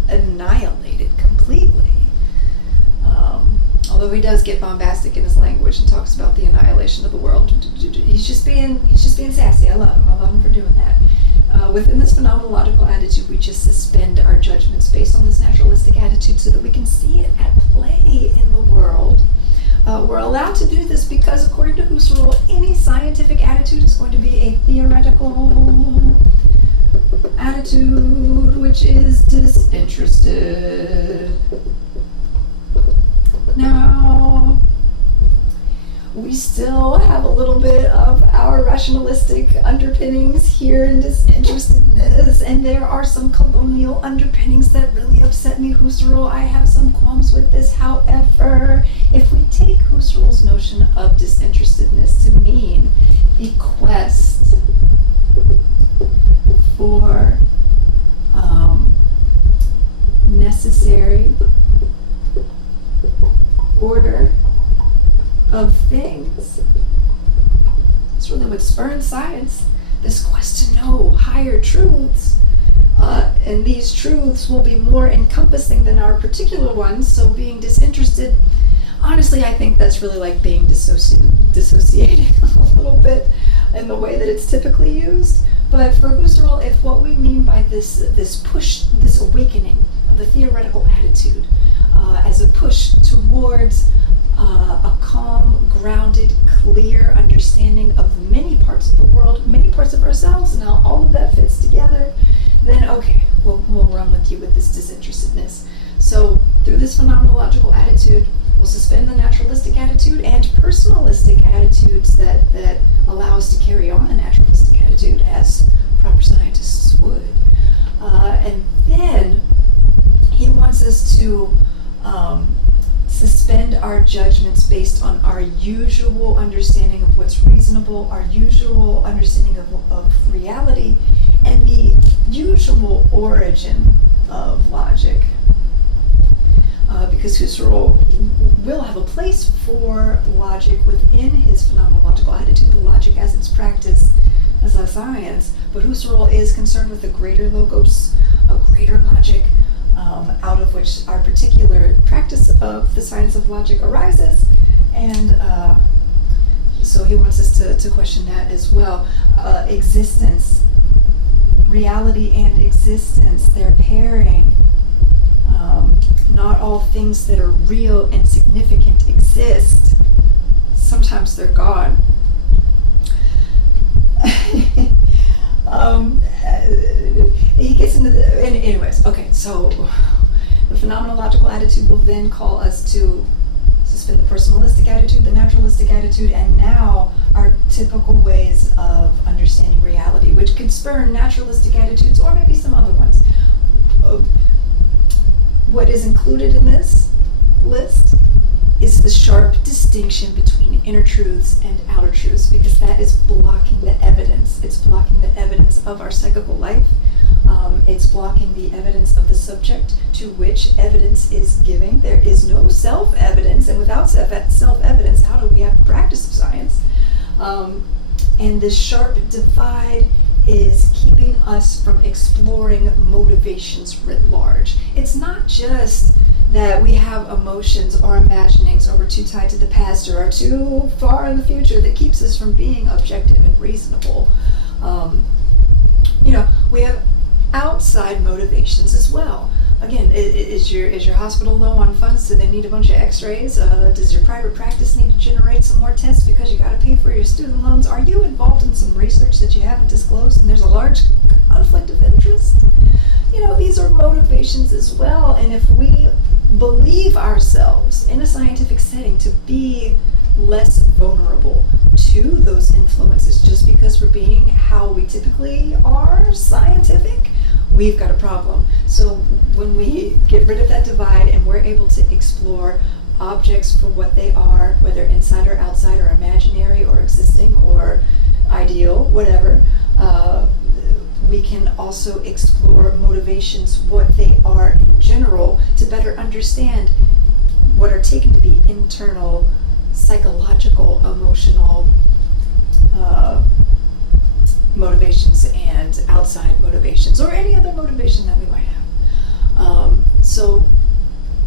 annihilate it completely. Although he does get bombastic in his language and talks about the annihilation of the world. He's just being sassy. I love him for doing that. Within this phenomenological attitude, we just suspend our judgments based on this naturalistic attitude so that we can see it at play in the world. We're allowed to do this because, according to Husserl, any scientific attitude is going to be a theoretical attitude which is disinterested. Now, we still have a little bit of our rationalistic underpinnings here in disinterestedness, and there are some colonial underpinnings that really upset me, Husserl. I have some qualms with this. However, if we take Husserl's notion of disinterestedness to mean the quest for necessary order of things, it's really what spurns science, this quest to know higher truths, and these truths will be more encompassing than our particular ones. So being disinterested, honestly, I think that's really like being dissociating a little bit in the way that it's typically used. But for Husserl, if what we mean by this push, this awakening of the theoretical attitude as a push towards a calm, grounded, clear understanding of many parts of the world, many parts of ourselves, and how all of that fits together, then okay, we'll run with you with this disinterestedness. So through this phenomenological attitude, we'll suspend the naturalistic attitude and personalistic attitudes that allow us to carry on the naturalistic attitude as proper scientists would. And then he wants us to suspend our judgments based on our usual understanding of what's reasonable, our usual understanding of reality, and the usual origin of logic. Because Husserl will have a place for logic within his phenomenological attitude, the logic as it's practiced as a science, but Husserl is concerned with a greater logos, a greater logic, out of which our particular practice of the science of logic arises, and so he wants us to question that as well. Existence, reality and existence, they're pairing. Not all things that are real and significant exist. Sometimes they're gone. He gets into anyways, okay, so the phenomenological attitude will then call us to suspend the personalistic attitude, the naturalistic attitude, and now our typical ways of understanding reality, which could spurn naturalistic attitudes or maybe some other ones. What is included in this list is the sharp distinction between inner truths and outer truths, because that is blocking the evidence. It's blocking the evidence of our psychical life. It's blocking the evidence of the subject to which evidence is giving. There is no self-evidence, and without self-evidence, how do we have the practice of science? And this sharp divide is keeping us from exploring motivations writ large. It's not just that we have emotions or imaginings, or we're too tied to the past, or are too far in the future that keeps us from being objective and reasonable. We have outside motivations as well. Again, is your hospital low on funds? Do they need a bunch of x-rays? Does your private practice need to generate some more tests because you got to pay for your student loans? Are you involved in some research that you haven't disclosed and there's a large conflict of interest? These are motivations as well. And if we believe ourselves in a scientific setting to be less vulnerable to those influences just because we're being how we typically are scientific, we've got a problem. So when we get rid of that divide and we're able to explore objects for what they are, whether inside or outside or imaginary or existing or ideal, whatever, we can also explore motivations, what they are in general, to better understand what are taken to be internal, psychological, emotional motivations and outside motivations, or any other motivation that we might have. So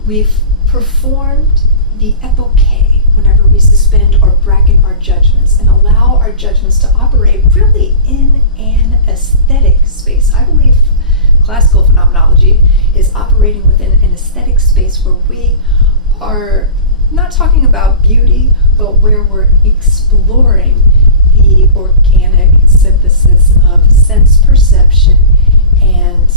we've performed the epoche whenever we suspend or bracket our judgments and allow our judgments to operate really in an aesthetic space. I believe classical phenomenology is operating within an aesthetic space where we are not talking about beauty, but where we're exploring the organic synthesis of sense perception and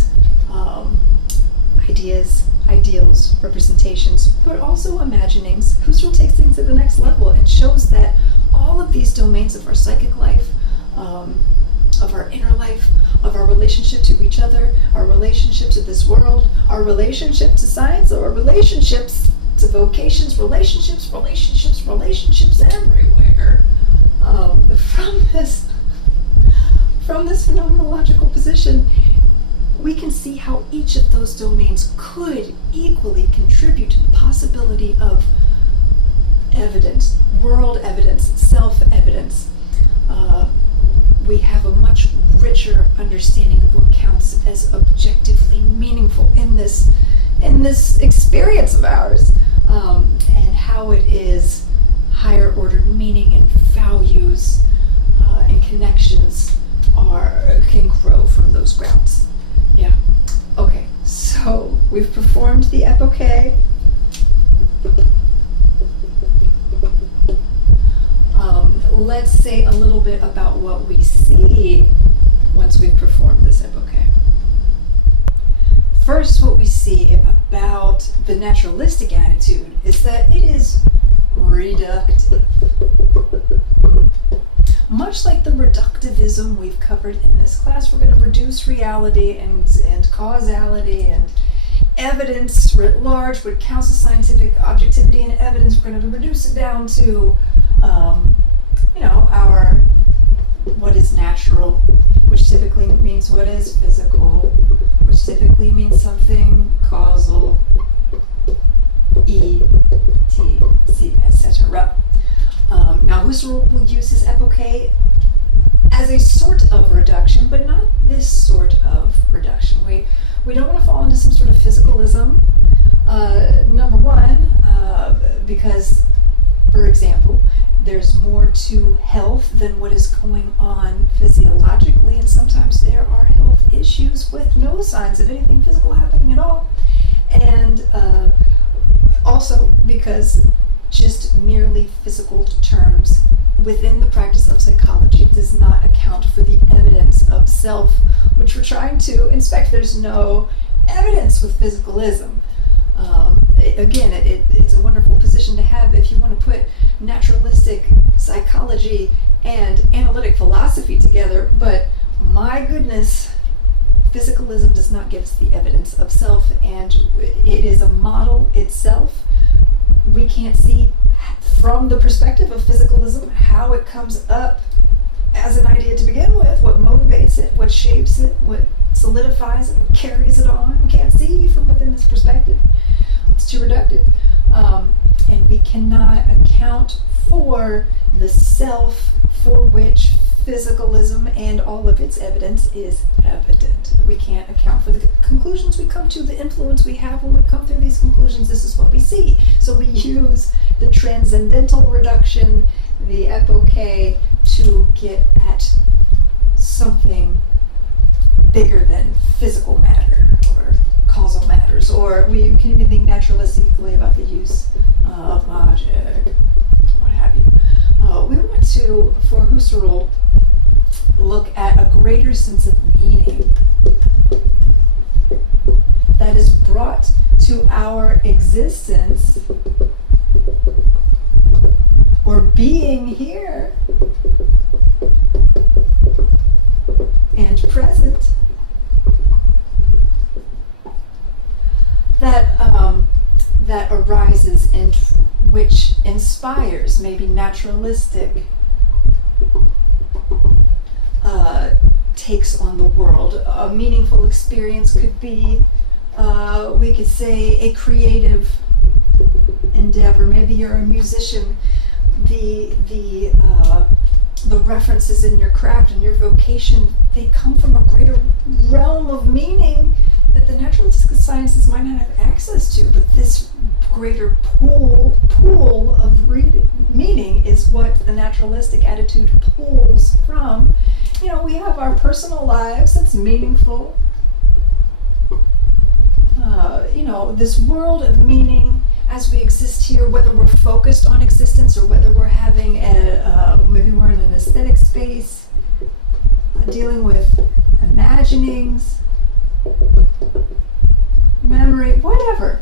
ideas, ideals, representations, but also imaginings. Husserl takes things to the next level and shows that all of these domains of our psychic life, of our inner life, of our relationship to each other, our relationship to this world, our relationship to science, or our relationships to vocations, relationships everywhere. From this phenomenological position, we can see how each of those domains could equally contribute to the possibility of evidence, world evidence, self-evidence. We have a much richer understanding of what counts as objectively meaningful in this experience of ours, and how it is higher ordered meaning and values and connections can grow from those grounds. Yeah. Okay, so we've performed the epoche. Let's say a little bit about what we see once we've performed this epoche. First, what we see about the naturalistic attitude is that it is reductive. Much like the reductivism we've covered in this class, we're going to reduce reality and causality and evidence writ large, what counts as scientific objectivity and evidence. We're going to reduce it down to our what is natural, which typically means what is physical, which typically means something causal, etc. Now Husserl will use his epoche as a sort of reduction, but not this sort of reduction. We don't want to fall into some sort of physicalism, number one, because, for example, there's more to health than what is going on physiologically, and sometimes there are health issues with no signs of anything physical happening at all. And also because just merely physical terms within the practice of psychology does not account for the evidence of self, which we're trying to inspect. There's no evidence with physicalism. Again, it's a wonderful position to have if you want to put naturalistic psychology and analytic philosophy together, but my goodness, physicalism does not give us the evidence of self, and it is a model itself. We can't see from the perspective of physicalism how it comes up as an idea to begin with, what motivates it, what shapes it, what solidifies it, what carries it on. We can't see from within this perspective. It's too reductive. And we cannot account for the self for which physicalism and all of its evidence is evident. We can't account for the conclusions we come to, the influence we have when we come through these conclusions. This is what we see. So we use the transcendental reduction, the epoche, to get at something bigger than physical matter or causal matter, universe, or we can even think naturalistically about the use of logic, what have you. We want to, for Husserl, look at a greater sense of meaning that is brought to our existence or being here and present, that arises and which inspires, maybe naturalistic takes on the world. A meaningful experience could be, we could say, a creative endeavor. Maybe you're a musician. The references in your craft and your vocation, they come from a greater realm of meaning that the naturalistic sciences might not have access to, but this greater pool of meaning is what the naturalistic attitude pulls from. We have our personal lives, that's meaningful. This world of meaning as we exist here, whether we're focused on existence or whether we're having maybe we're in an aesthetic space, dealing with imaginings, memory, whatever.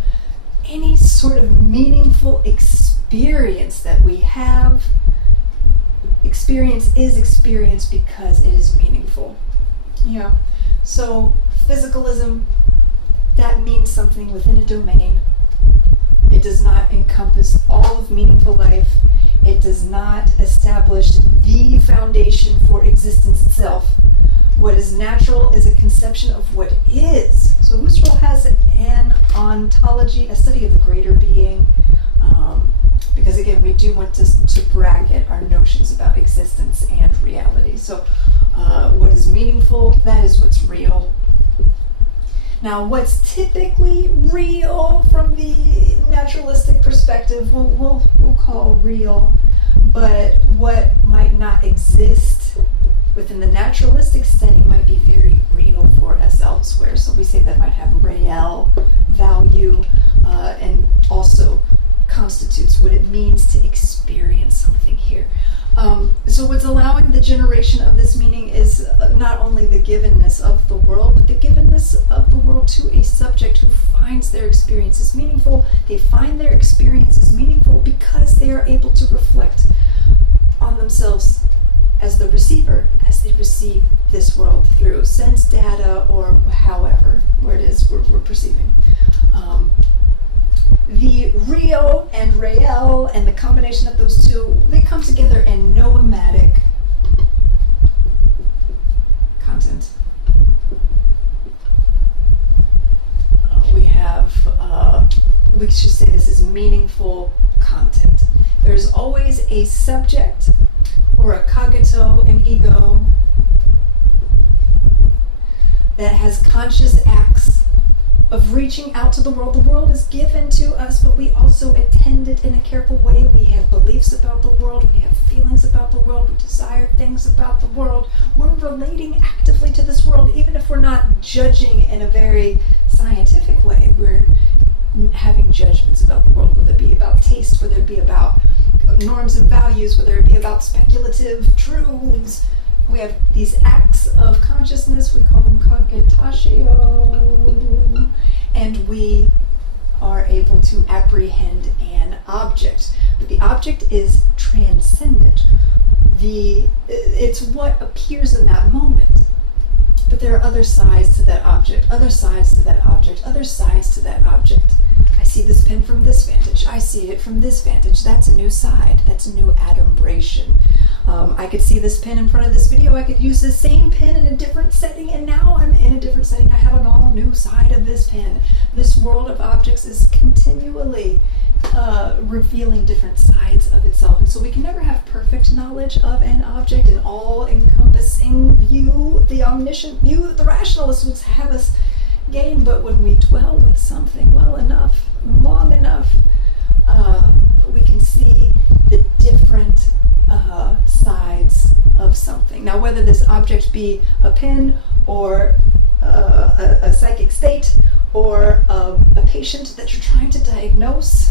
Any sort of meaningful experience that we have, experience is experience because it is meaningful. So physicalism, that means something within a domain. It does not encompass all of meaningful life. It does not establish the foundation for existence itself. What is natural is a conception of what is. So Husserl has an ontology, a study of the greater being, because again, we do want to bracket our notions about existence and reality. So what is meaningful, that is what's real. Now, what's typically real from the naturalistic perspective, we'll call real, but what might not exist within the naturalistic setting might be very real for us elsewhere. So we say that might have real value and also constitutes what it means to experience something here. So what's allowing the generation of this meaning is not only the givenness of the world, but the givenness of the world to a subject who finds their experiences meaningful. They find their experiences meaningful because they are able to reflect on themselves as the receiver, as they receive this world through sense data or however, where it is we're perceiving. The real and real and the combination of those two, they come together in noematic content. We should say this is meaningful content. There's always a subject or a cogito, an ego, that has conscious acts of reaching out to the world. The world is given to us, but we also attend it in a careful way. We have beliefs about the world. We have feelings about the world. We desire things about the world. We're relating actively to this world, even if we're not judging in a very scientific way. We're having judgments about the world, whether it be about taste, whether it be about norms and values, whether it be about speculative truths. We have these acts of consciousness, we call them cogitatio, and we are able to apprehend an object. But the object is transcendent. It's what appears in that moment. But there are other sides to that object, other sides to that object, other sides to that object. I see this pen from this vantage. I see it from this vantage. That's a new side. That's a new adumbration. I could see this pen in front of this video. I could use the same pen in a different setting, and now I'm in a different setting. I have an all new side of this pen. This world of objects is continually revealing different sides of itself. And so we can never have perfect knowledge of an object, an all-encompassing view, the omniscient view that the rationalists would have us gain. But when we dwell with something well enough, long enough, we can see the different sides of something. Now, whether this object be a pen or a psychic state or a patient that you're trying to diagnose.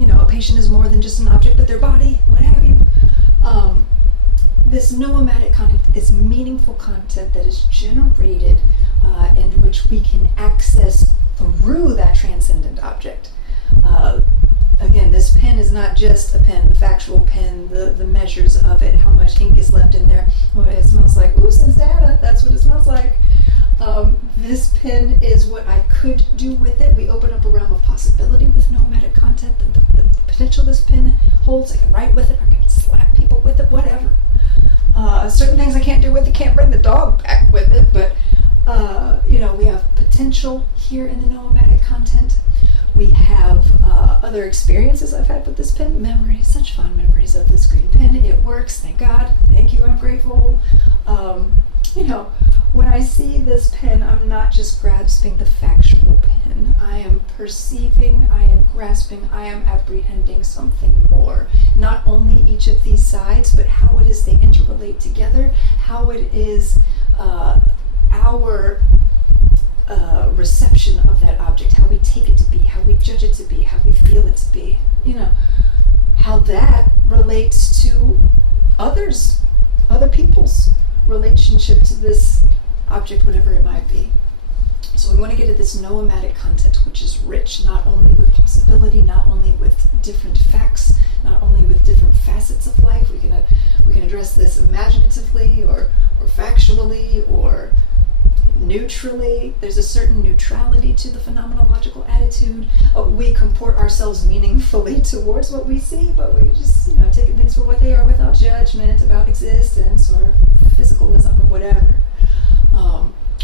A patient is more than just an object, but their body, what have you. This noematic content is meaningful content that is generated and which we can access through that transcendent object. Again, this pen is not just a pen, the factual pen, the measures of it, how much ink is left in there, what it smells like. Ooh, sense data, that's what it smells like. This pen is what I could do with it. We open up a realm of possibility with noematic content. The potential this pen holds, I can write with it, I can slap people with it, whatever. Certain things I can't do with it, can't bring the dog back with it, but we have potential here in the noematic content. We have other experiences I've had with this pen, memories, such fond memories of this green pen. It works, thank God, thank you, I'm grateful. When I see this pen, I'm not just grasping the factual pen. I am perceiving, I am grasping, I am apprehending something more. Not only each of these sides, but how it is they interrelate together, how it is our reception of that object, how we take it to be, how we judge it to be, how we feel it to be, how that relates to others, other people's relationship to this object, whatever it might be. So we want to get at this noematic content, which is rich, not only with possibility, not only with different facts, not only with different facets of life. We can address this imaginatively or factually or neutrally. There's a certain neutrality to the phenomenological attitude. We comport ourselves meaningfully towards what we see, but we just, taking things for what they are without judgment about existence or physicalism or whatever.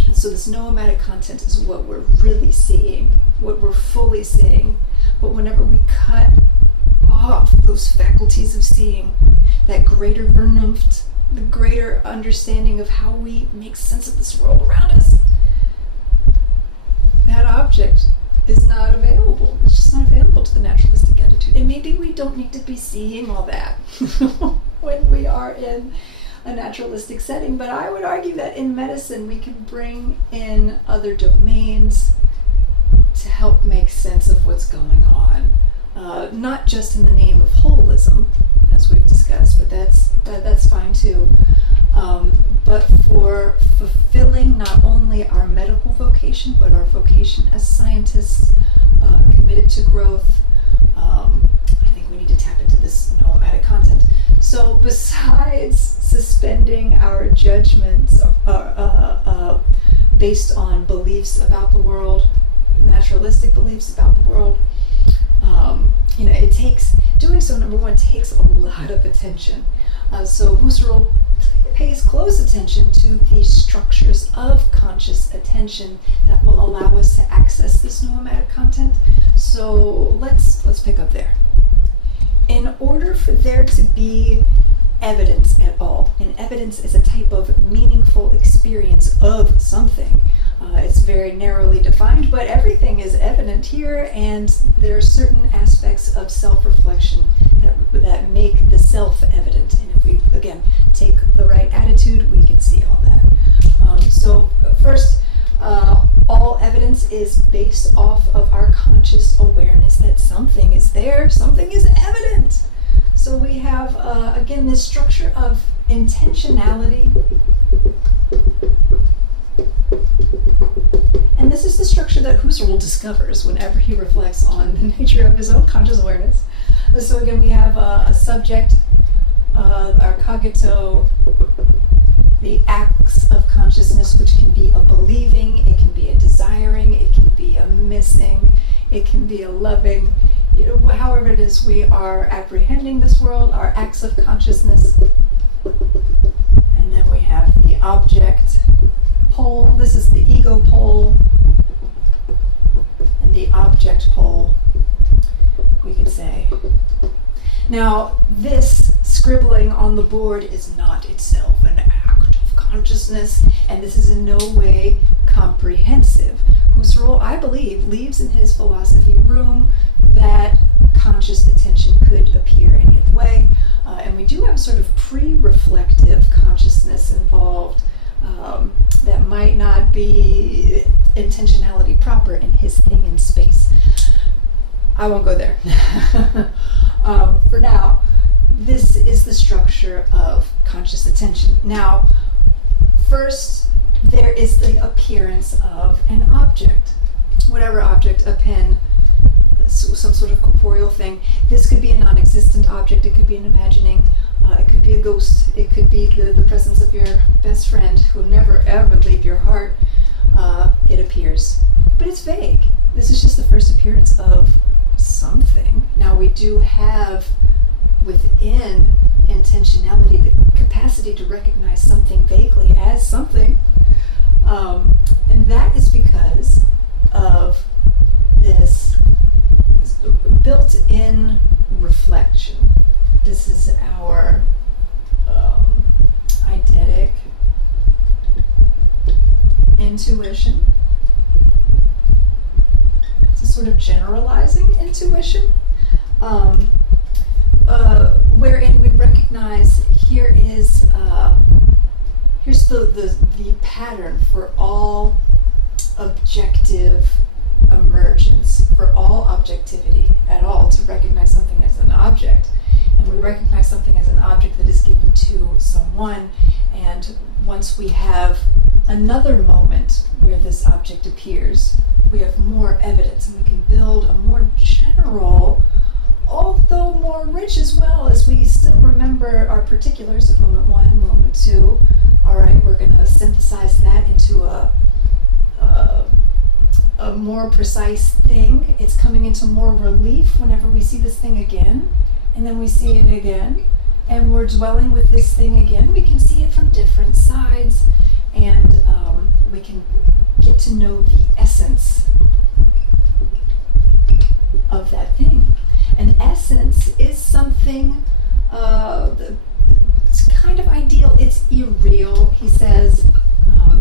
And so this noematic content is what we're really seeing, what we're fully seeing. But whenever we cut off those faculties of seeing, that greater Vernunft, the greater understanding of how we make sense of this world around us, that object is not available. It's just not available to the naturalistic attitude. And maybe we don't need to be seeing all that when we are in a naturalistic setting, but I would argue that in medicine we can bring in other domains to help make sense of what's going on. Not just in the name of holism, as we've discussed, but that's fine too. But for fulfilling not only our medical vocation, but our vocation as scientists committed to growth, I think we need to tap into this noematic content. So besides suspending our judgments based on beliefs about the world, naturalistic beliefs about the world, doing so, number one, takes a lot of attention. So Husserl pays close attention to these structures of conscious attention that will allow us to access this noematic content. So let's pick up there. In order for there to be evidence at all, and evidence is a type of meaningful experience of something. It's very narrowly defined, but everything is evident here, and there are certain aspects of self-reflection that make the self evident. And if we, again, take the right attitude, we can see all that. So first, all evidence is based off of our conscious awareness that something is there, something is evident. So we have, again, this structure of intentionality. And this is the structure that Husserl discovers whenever he reflects on the nature of his own conscious awareness. So again, we have a subject, our cogito, the acts of consciousness, which can be a believing, it can be a desiring, it can be a missing, it can be a loving, however it is we are apprehending this world, our acts of consciousness. And then we have the object pole. This is the ego pole, and the object pole, we could say. Now, this scribbling on the board is not itself an act of consciousness, and this is in no way comprehensive. Husserl, I believe, leaves in his philosophy room that conscious attention could appear any other way, and we do have sort of pre-reflective consciousness involved that that might not be intentionality proper in his thing in space. I won't go there. For now, this is the structure of conscious attention. Now, first, there is the appearance of an object. Whatever object, a pen, some sort of corporeal thing. This could be a non-existent object, it could be an imagining, it could be a ghost, it could be the presence of your best friend who will never ever leave your heart. It appears. But it's vague. This is just the first appearance of something. Now we do have within intentionality the capacity to recognize something vaguely as something. And that is because of this built-in reflection. This is our eidetic intuition. It's a sort of generalizing intuition, wherein we recognize here's the pattern for all objective emergence, for all objectivity at all, to recognize something as an object. And we recognize something as an object that is given to someone, and once we have another moment where this object appears, we have more evidence, and we can build a more general, although more rich as well, as we still remember our particulars of moment one, moment two. All right, we're going to synthesize that into a more precise thing. It's coming into more relief whenever we see this thing again, and then we see it again, and we're dwelling with this thing again. We can see it from different sides, and we can get to know the essence of that thing. And essence is something it's kind of ideal. It's irreal. He says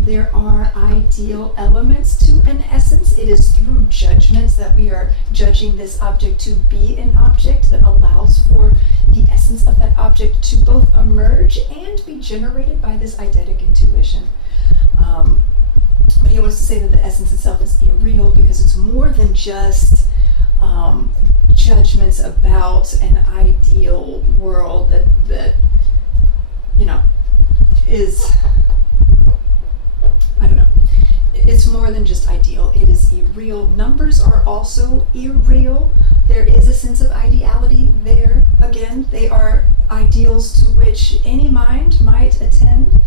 there are ideal elements to an essence. It is through judgments that we are judging this object to be an object that allows for the essence of that object to both emerge and be generated by this eidetic intuition. But he wants to say that the essence itself is irreal because it's more than just judgments about an ideal world that is, I don't know, it's more than just ideal. It is irreal. Numbers are also irreal. There is a sense of ideality there. Again, they are ideals to which any mind might attend,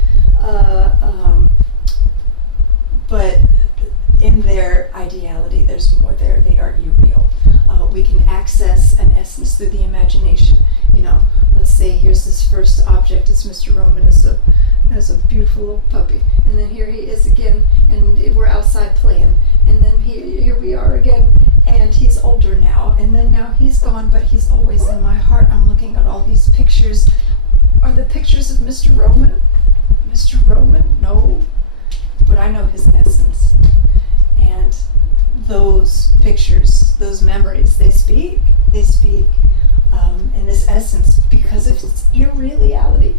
but in their ideality, there's more there. They are irreal. We can access an essence through the imagination. Let's say here's this first object. It's Mr. Roman as a beautiful little puppy, and then here he is again, and we're outside playing, and then here we are again, and he's older now, and then now he's gone, but he's always in my heart. I'm looking at all these pictures. Are the pictures of Mr. Roman? Mr. Roman? No. But I know his essence. And those pictures, those memories, they speak in this essence because of its irreality,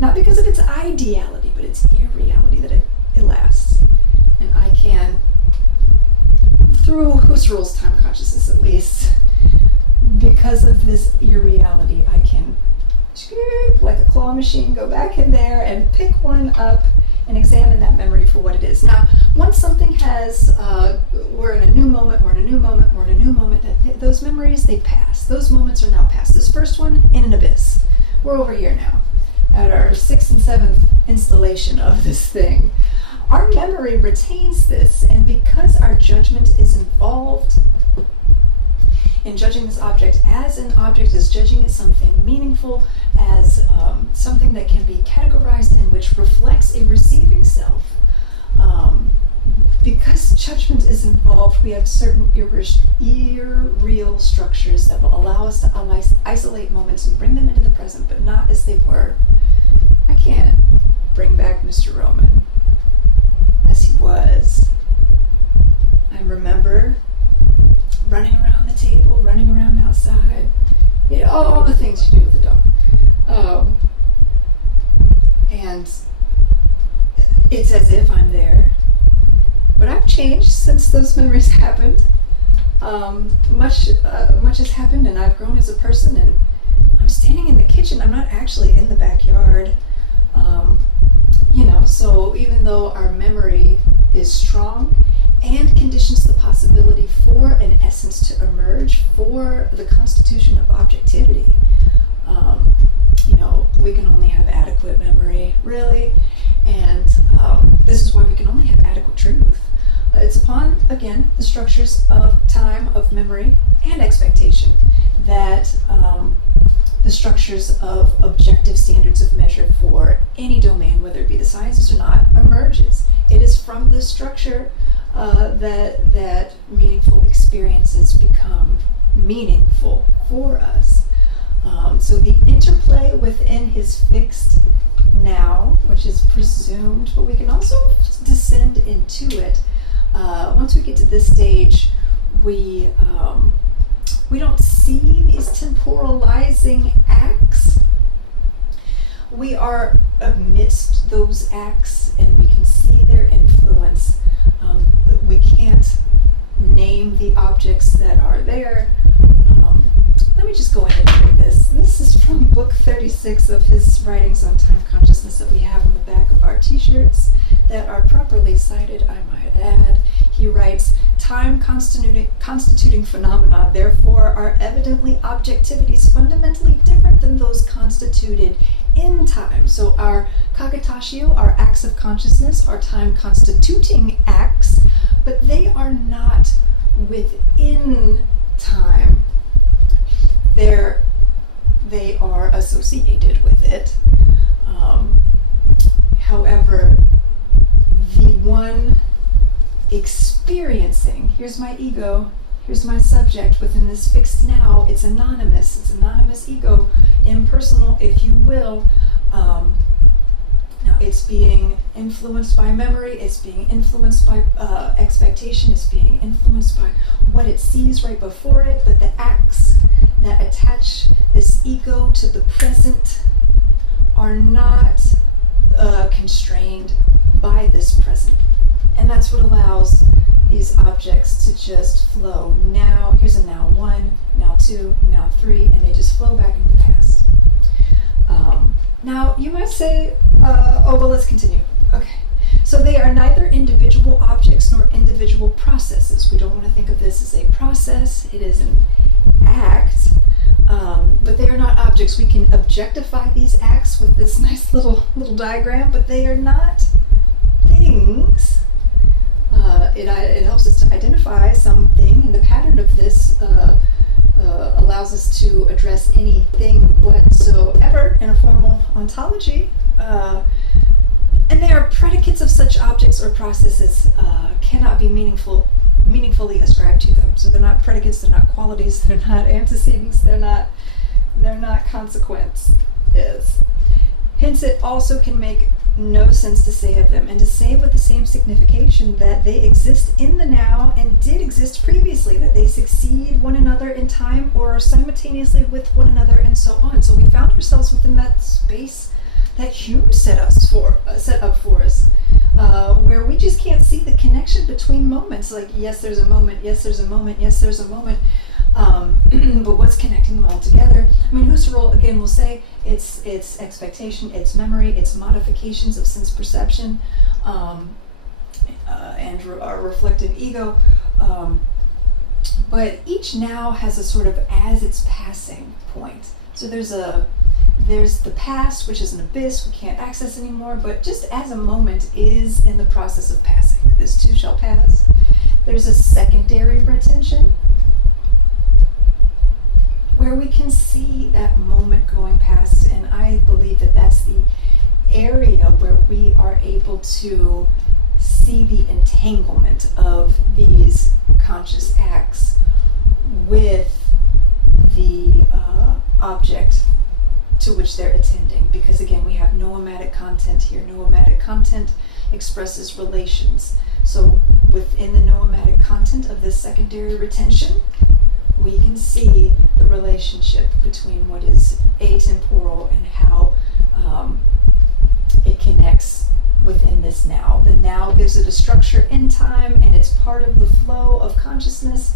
not because of its ideality, but its irreality, that it lasts. And I can, through Husserl's time consciousness at least, because of this irreality, I can, like a claw machine, go back in there and pick one up and examine that memory for what it is. Now, once something has, we're in a new moment, those memories, they pass. Those moments are now past. This first one, in an abyss. We're over here now, at our 6th and 7th installation of this thing. Our memory retains this, and because our judgment is involved in judging this object as an object, as judging as something meaningful, as something that can be categorized and which reflects a receiving self. Because judgment is involved, we have certain irreal structures that will allow us to isolate moments and bring them into the present, but not as they were. I can't bring back Mr. Roman as he was. I remember running around the table, running around outside, all the things you do with a dog. And it's as if I'm there. But I've changed since those memories happened. Much has happened, and I've grown as a person, and I'm standing in the kitchen. I'm not actually in the backyard. So even though our memory is strong and conditions the possibility for an essence to emerge, for the constitution of objectivity, we can only have adequate memory, really, and this is why we can only have adequate truth. It's upon, again, the structures of time, of memory, and expectation that the structures of objective standards of measure for any domain, whether it be the sciences or not, emerges. It is from this structure that meaningful experiences become meaningful for us. So the interplay within his fixed now, which is presumed, but we can also descend into it. Once we get to this stage, we don't see these temporalizing acts. We are amidst those acts, and we can see their influence. We can't name the objects that are there. Let me just go ahead and read this. This is from book 36 of his writings on time consciousness that we have on the back of our t-shirts that are properly cited, I might add. He writes, time constituting phenomena, therefore, are evidently objectivities fundamentally different than those constituted in time. So our kagetatio, our acts of consciousness, are time constituting acts, but they are not within time. They are associated with it. However, the one experiencing, here's my ego, here's my subject within this fixed now, it's anonymous ego, impersonal, if you will. Now it's being influenced by memory, it's being influenced by expectation, it's being influenced by what it sees right before it, but the acts that attach this ego to the present are not constrained by this present. And that's what allows these objects to just flow. Now, here's a now 1, now 2, now 3, and they just flow back into the past. Now, you might say, let's continue. Okay. So they are neither individual objects nor individual processes. We don't want to think of this as a process. It is an act, but they are not objects. We can objectify these acts with this nice little diagram, but they are not things. It helps us to identify something, and the pattern of this allows us to address anything whatsoever in a formal ontology. And they are predicates of such objects or processes cannot be meaningfully ascribed to them. So they're not predicates, they're not qualities, they're not antecedents, they're not consequences. Hence, it also can make no sense to say of them, and to say with the same signification that they exist in the now and did exist previously, that they succeed one another in time or simultaneously with one another, and so on. So we found ourselves within that space that Hume set up for us, where we just can't see the connection between moments. Like, yes, there's a moment, yes, there's a moment, yes, there's a moment, but what's connecting them all together? I mean, Husserl, again, will say it's expectation, it's memory, it's modifications of sense perception, and our reflective ego. But each now has a sort of as it's passing point. So there's the past, which is an abyss we can't access anymore, but just as a moment is in the process of passing. This too shall pass. There's a secondary retention, where we can see that moment going past, and I believe that that's the area where we are able to see the entanglement of these conscious acts with the object to which they're attending, because again, we have noematic content here. Noematic content expresses relations. So within the noematic content of this secondary retention, we can see the relationship between what is atemporal and how it connects within this now. The now gives it a structure in time, and it's part of the flow of consciousness.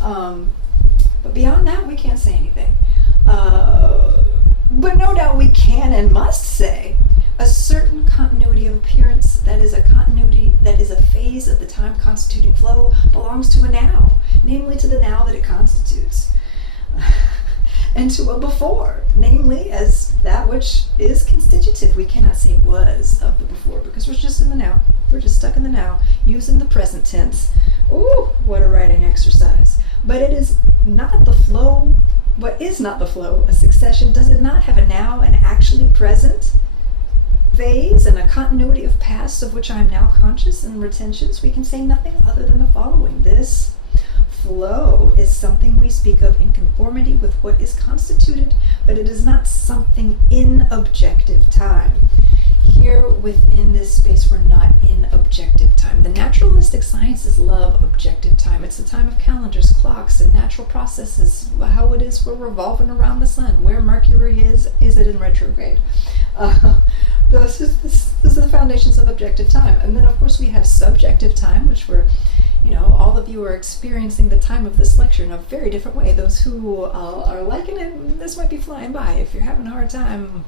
But beyond that, we can't say anything. But no doubt we can and must say a certain continuity of appearance, that is a continuity, that is a phase of the time constituting flow, belongs to a now, namely to the now that it constitutes, and to a before, namely as that which is constitutive. We cannot say was of the before, because we're just in the now. We're just stuck in the now, using the present tense. Ooh, what a writing exercise. But it is not the flow. What is not the flow? A succession. Does it not have a now, an actually present phase, and a continuity of past of which I am now conscious and retentions? We can say nothing other than the following. This flow is something we speak of in conformity with what is constituted, but it is not something in objective time. Here within this space, we're not in objective time. The naturalistic sciences love objective time. It's the time of calendars, clocks, and natural processes, how it is we're revolving around the sun, where Mercury is it in retrograde? This is the foundations of objective time. And then, of course, we have subjective time, which we're, all of you are experiencing the time of this lecture in a very different way. Those who are liking it, this might be flying by. If you're having a hard time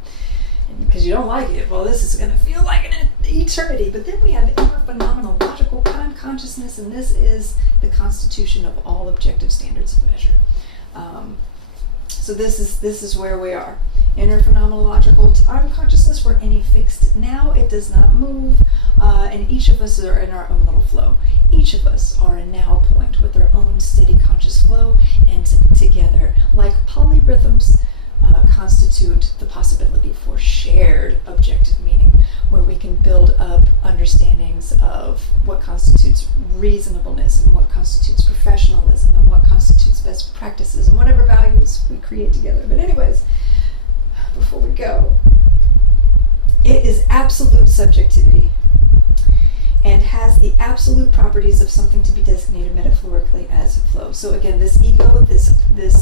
because you don't like it, well, this is going to feel like an eternity. But then we have inner phenomenological time consciousness, and this is the constitution of all objective standards of measure. So this is where we are. Inner phenomenological time consciousness, we're in a fixed now. It does not move, and each of us are in our own little flow. Each of us are a now point with our own steady conscious flow, and together, like polyrhythms, constitute the possibility for shared objective meaning, where we can build up understandings of what constitutes reasonableness and what constitutes professionalism and what constitutes best practices and whatever values we create together. But anyways, before we go, it is absolute subjectivity and has the absolute properties of something to be designated metaphorically as flow. So again, this ego, this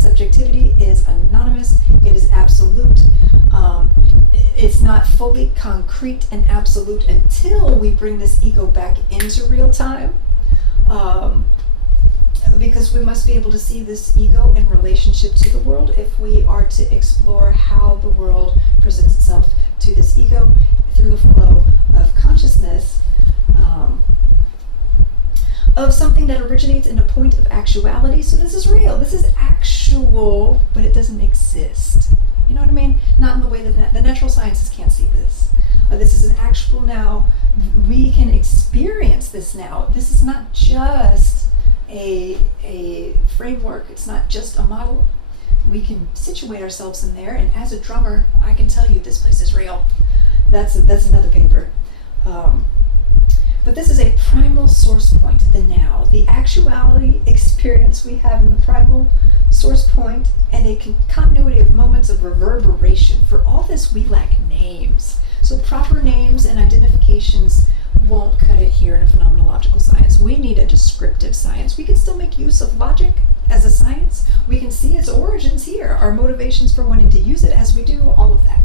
subjectivity is anonymous. It is absolute. It's not fully concrete and absolute until we bring this ego back into real time, because we must be able to see this ego in relationship to the world if we are to explore how the world presents itself to this ego through the flow of consciousness, of something that originates in a point of actuality. So this is real, this is actual, but it doesn't exist. You know what I mean? Not in the way that the natural sciences can't see this. This is an actual now. We can experience this now. This is not just a framework. It's not just a model. We can situate ourselves in there, and as a drummer, I can tell you this place is real. That's another paper. But this is a primal source point, the now, the actuality experience we have in the primal source point, and a continuity of moments of reverberation. For all this, we lack names. So proper names and identifications won't cut it here in a phenomenological science. We need a descriptive science. We can still make use of logic as a science. We can see its origins here, our motivations for wanting to use it as we do all of that.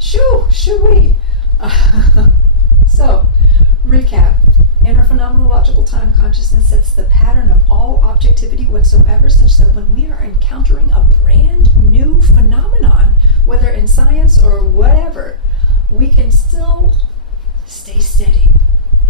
Should we? So, recap. Inner phenomenological time consciousness sets the pattern of all objectivity whatsoever, such that when we are encountering a brand new phenomenon, whether in science or whatever, we can still stay steady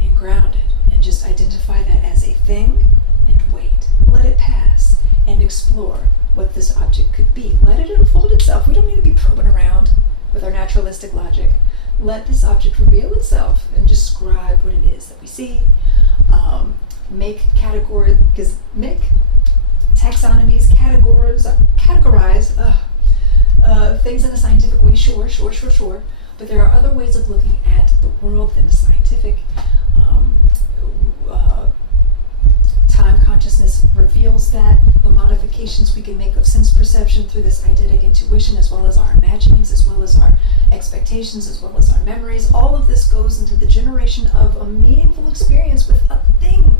and grounded and just identify that as a thing and wait. Let it pass and explore what this object could be. Let it unfold itself. We don't need to be probing around with our naturalistic logic. Let this object reveal itself and describe what it is that we see. Make taxonomies, categorize things in a scientific way, sure. But there are other ways of looking at the world than a scientific. Time consciousness reveals that. The modifications we can make of sense perception through this eidetic intuition, as well as our imaginings, as well as our expectations, as well as our memories, all of this goes into the generation of a meaningful experience with a thing.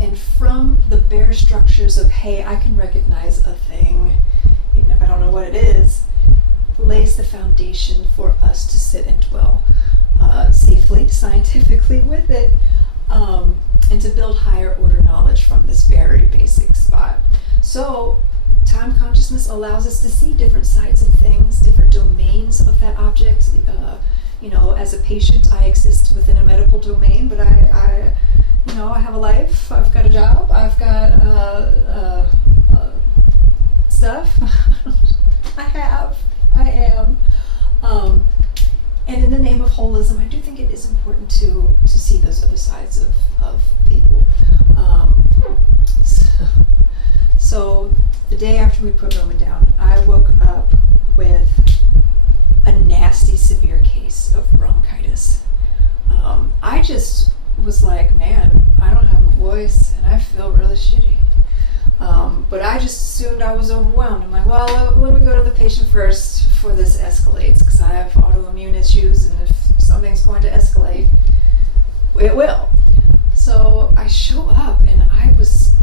And from the bare structures of, hey, I can recognize a thing, even if I don't know what it is, lays the foundation for us to sit and dwell safely, scientifically with it, and to build higher order knowledge from this very basic spot. So time consciousness allows us to see different sides of things, different domains of that object. As a patient, I exist within a medical domain, but I have a life, I've got a job, I've got stuff. I am. And in the name of holism, I do think it is important to see those other sides of people. So the day after we put Roman down, I woke up with a nasty, severe case of bronchitis. I just was like, man, I don't have a voice and I feel really shitty. But I just assumed I was overwhelmed. I'm like, well, let me go to the patient first before this escalates, because I have autoimmune issues, and if something's going to escalate, it will. So I show up, and I was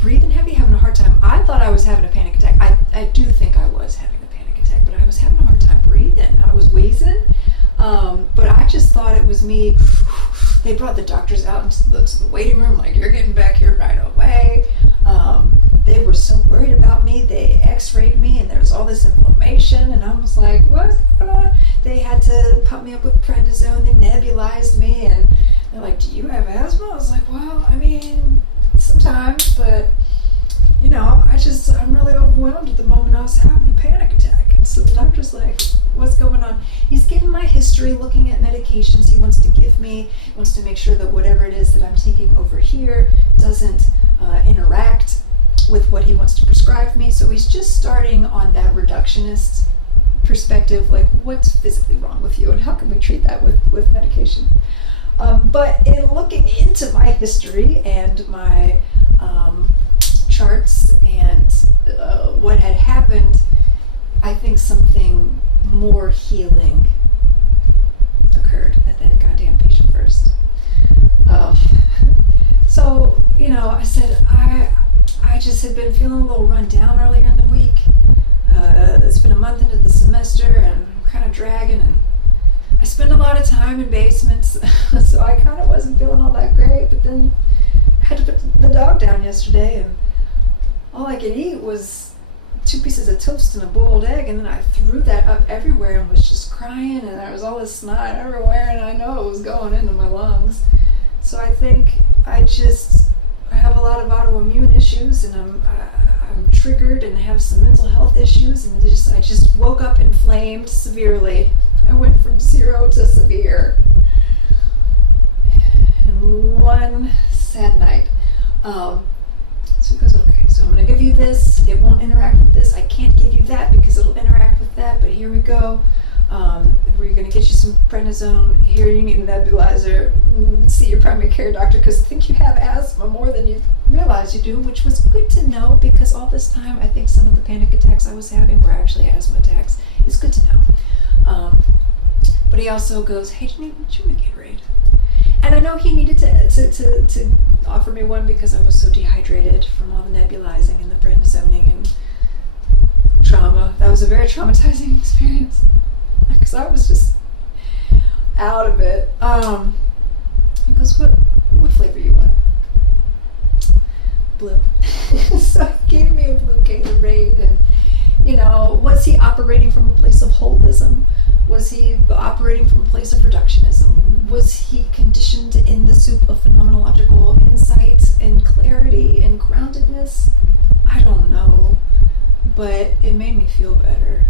breathing heavy, having a hard time. I thought I was having a panic attack. I do think I was having a panic attack, but I was having a hard time breathing. I was wheezing, but I just thought it was me. They brought the doctors out into the waiting room, like, you're getting back here right away. They were so worried about me. They x-rayed me, and there was all this inflammation, and I was like, what's going on? They had to pump me up with prednisone. They nebulized me, and they're like, do you have asthma? I was like, well, I mean, sometimes, but, I'm really overwhelmed at the moment. I was having a panic attack. And so the doctor's like, what's going on? He's given my history, looking at medications he wants to give me. He wants to make sure that whatever it is that I'm taking over here doesn't interact with what he wants to prescribe me. So he's just starting on that reductionist perspective, like, what's physically wrong with you and how can we treat that with medication? But in looking into my history and my charts and what had happened, I think something more healing occurred at that goddamn patient first. So, I said, I just had been feeling a little run down earlier in the week. It's been a month into the semester, and I'm kind of dragging, and I spend a lot of time in basements, so I kind of wasn't feeling all that great. But then I had to put the dog down yesterday, and all I could eat was 2 pieces of toast and a boiled egg, and then I threw that up everywhere and was just crying, and there was all this snot everywhere, and I know it was going into my lungs. So I think I have a lot of autoimmune issues, and I'm triggered and have some mental health issues, and I just woke up inflamed severely. I went from 0 to severe in one sad night. So he goes, okay, so I'm going to give you this. It won't interact with this. I can't give you that because it'll interact with that, but here we go. We're going to get you some prednisone. Here, you need a nebulizer. See your primary care doctor, because I think you have asthma more than you realize you do, which was good to know, because all this time I think some of the panic attacks I was having were actually asthma attacks. It's good to know. But he also goes, hey, do you want a Gatorade? And I know he needed to offer me one because I was so dehydrated from all the nebulizing and the prednisoning and trauma. That was a very traumatizing experience, because I was just out of it. He goes, what flavor you want? Blue. So he gave me a blue Gatorade, and was he operating from a place of holism? Was he operating from a place of reductionism? Was he conditioned in the soup of phenomenological insight and clarity and groundedness? I don't know, but it made me feel better.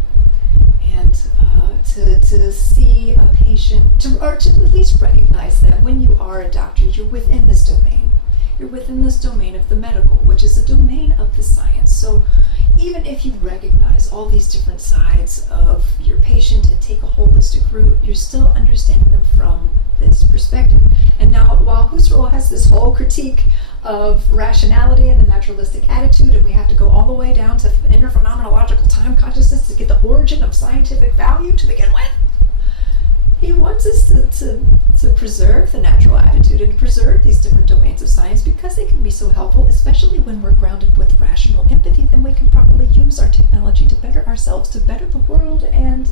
And to see a patient, or to at least recognize that when you are a doctor, you're within this domain. You're within this domain of the medical, which is a domain of the science. So even if you recognize all these different sides of your patient and take a holistic route, you're still understanding them from this perspective. And now, while Husserl has this whole critique of rationality and the naturalistic attitude, and we have to go all the way down to inner phenomenological time consciousness to get the origin of scientific value to begin with, He wants us to preserve the natural attitude and to preserve these different domains of science because they can be so helpful, especially when we're grounded with rational empathy. Then we can properly use our technology to better ourselves, to better the world, and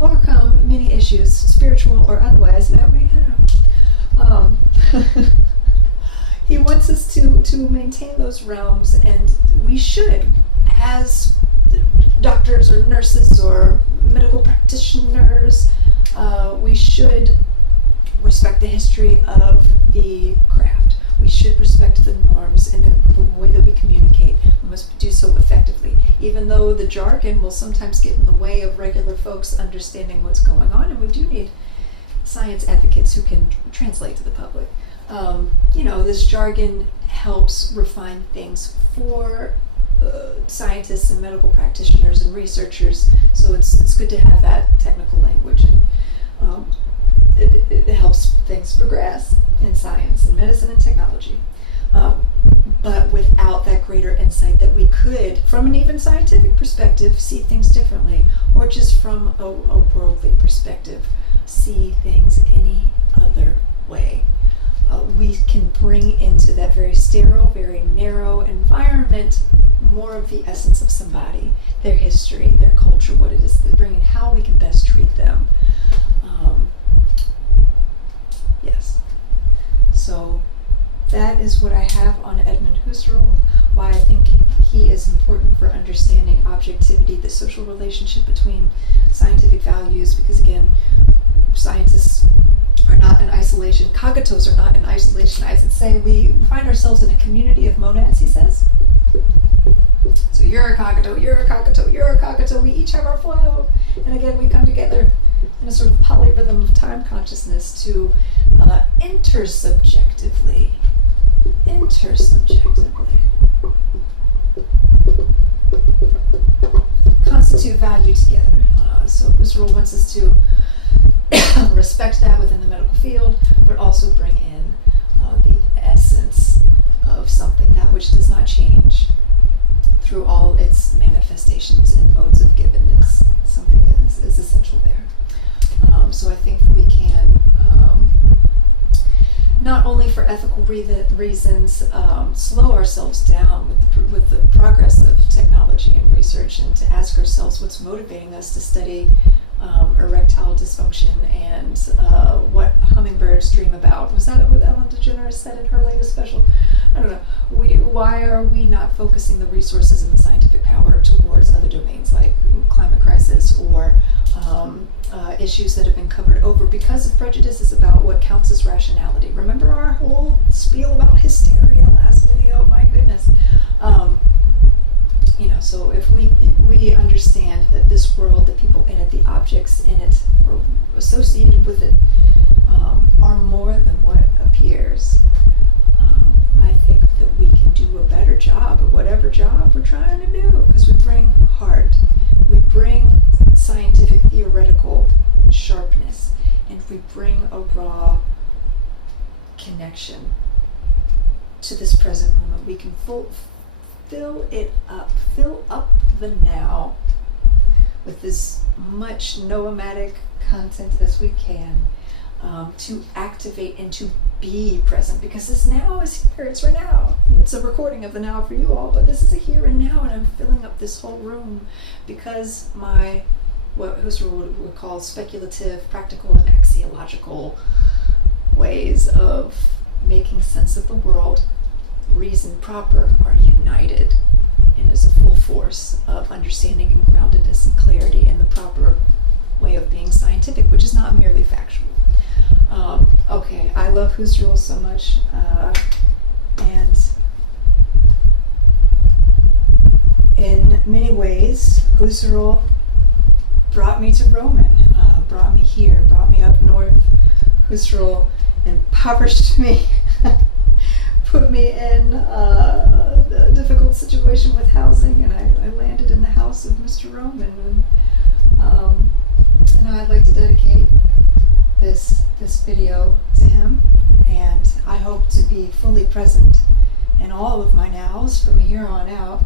overcome many issues, spiritual or otherwise, that we he wants us to maintain those realms, and we should, as doctors or nurses or medical practitioners, we should respect the history of the craft. We should respect the norms and the way that we communicate. We must do so effectively, even though the jargon will sometimes get in the way of regular folks understanding what's going on, and we do need science advocates who can translate to the public. This jargon helps refine things for scientists and medical practitioners and researchers, so it's good to have that technical language, and it helps things progress in science and medicine and technology. But without that greater insight that we could, from an even scientific perspective, see things differently, or just from a worldly perspective, see things any other way. We can bring into that very sterile, very narrow environment more of the essence of somebody, their history, their culture, what it is they bring, and how we can best treat them. Yes. So that is what I have on Edmund Husserl, why I think he is important for understanding objectivity, the social relationship between scientific values, because again, scientists are not in isolation. Cogatos are not in isolation. I would say we find ourselves in a community of monads, he says. So you're a cogato, you're a cogato, you're a cogato. We each have our flow. And again, we come together in a sort of polyrhythm of time consciousness to intersubjectively constitute value together. So Husserl wants us to respect that within the medical field, but also bring in the essence of something, that which does not change through all its manifestations and modes of givenness. Something is essential there. So I think we can, not only for ethical reasons, slow ourselves down with the progress of technology and research, and to ask ourselves what's motivating us to study erectile dysfunction and what hummingbirds dream about. Was that what Ellen DeGeneres said in her latest special? I don't know. Why are we not focusing the resources and the scientific power towards other domains like climate crisis or issues that have been covered over because of prejudices about what counts as rationality? Remember our whole spiel about hysteria last video? My goodness. So if we understand that this world, the people in it, the objects in it, or associated with it, are more than what appears, I think that we can do a better job at whatever job we're trying to do, because we bring heart, we bring scientific theoretical sharpness, and we bring a raw connection to this present moment. We can fill up the now with as much noematic content as we can, to activate and to be present, because this now is here, it's right now. It's a recording of the now for you all, but this is a here and now, and I'm filling up this whole room because what Husserl would call speculative, practical, and axiological ways of making sense of the world, reason proper, are united and is a full force of understanding and groundedness and clarity and the proper way of being scientific, which is not merely factual. Okay, I love Husserl so much, and in many ways, Husserl brought me to Roman, brought me here, brought me up north. Husserl impoverished me, put me in a difficult situation with housing, and I landed in the house of Mr. Roman, and I'd like to dedicate this video to him, and I hope to be fully present in all of my nows from here on out.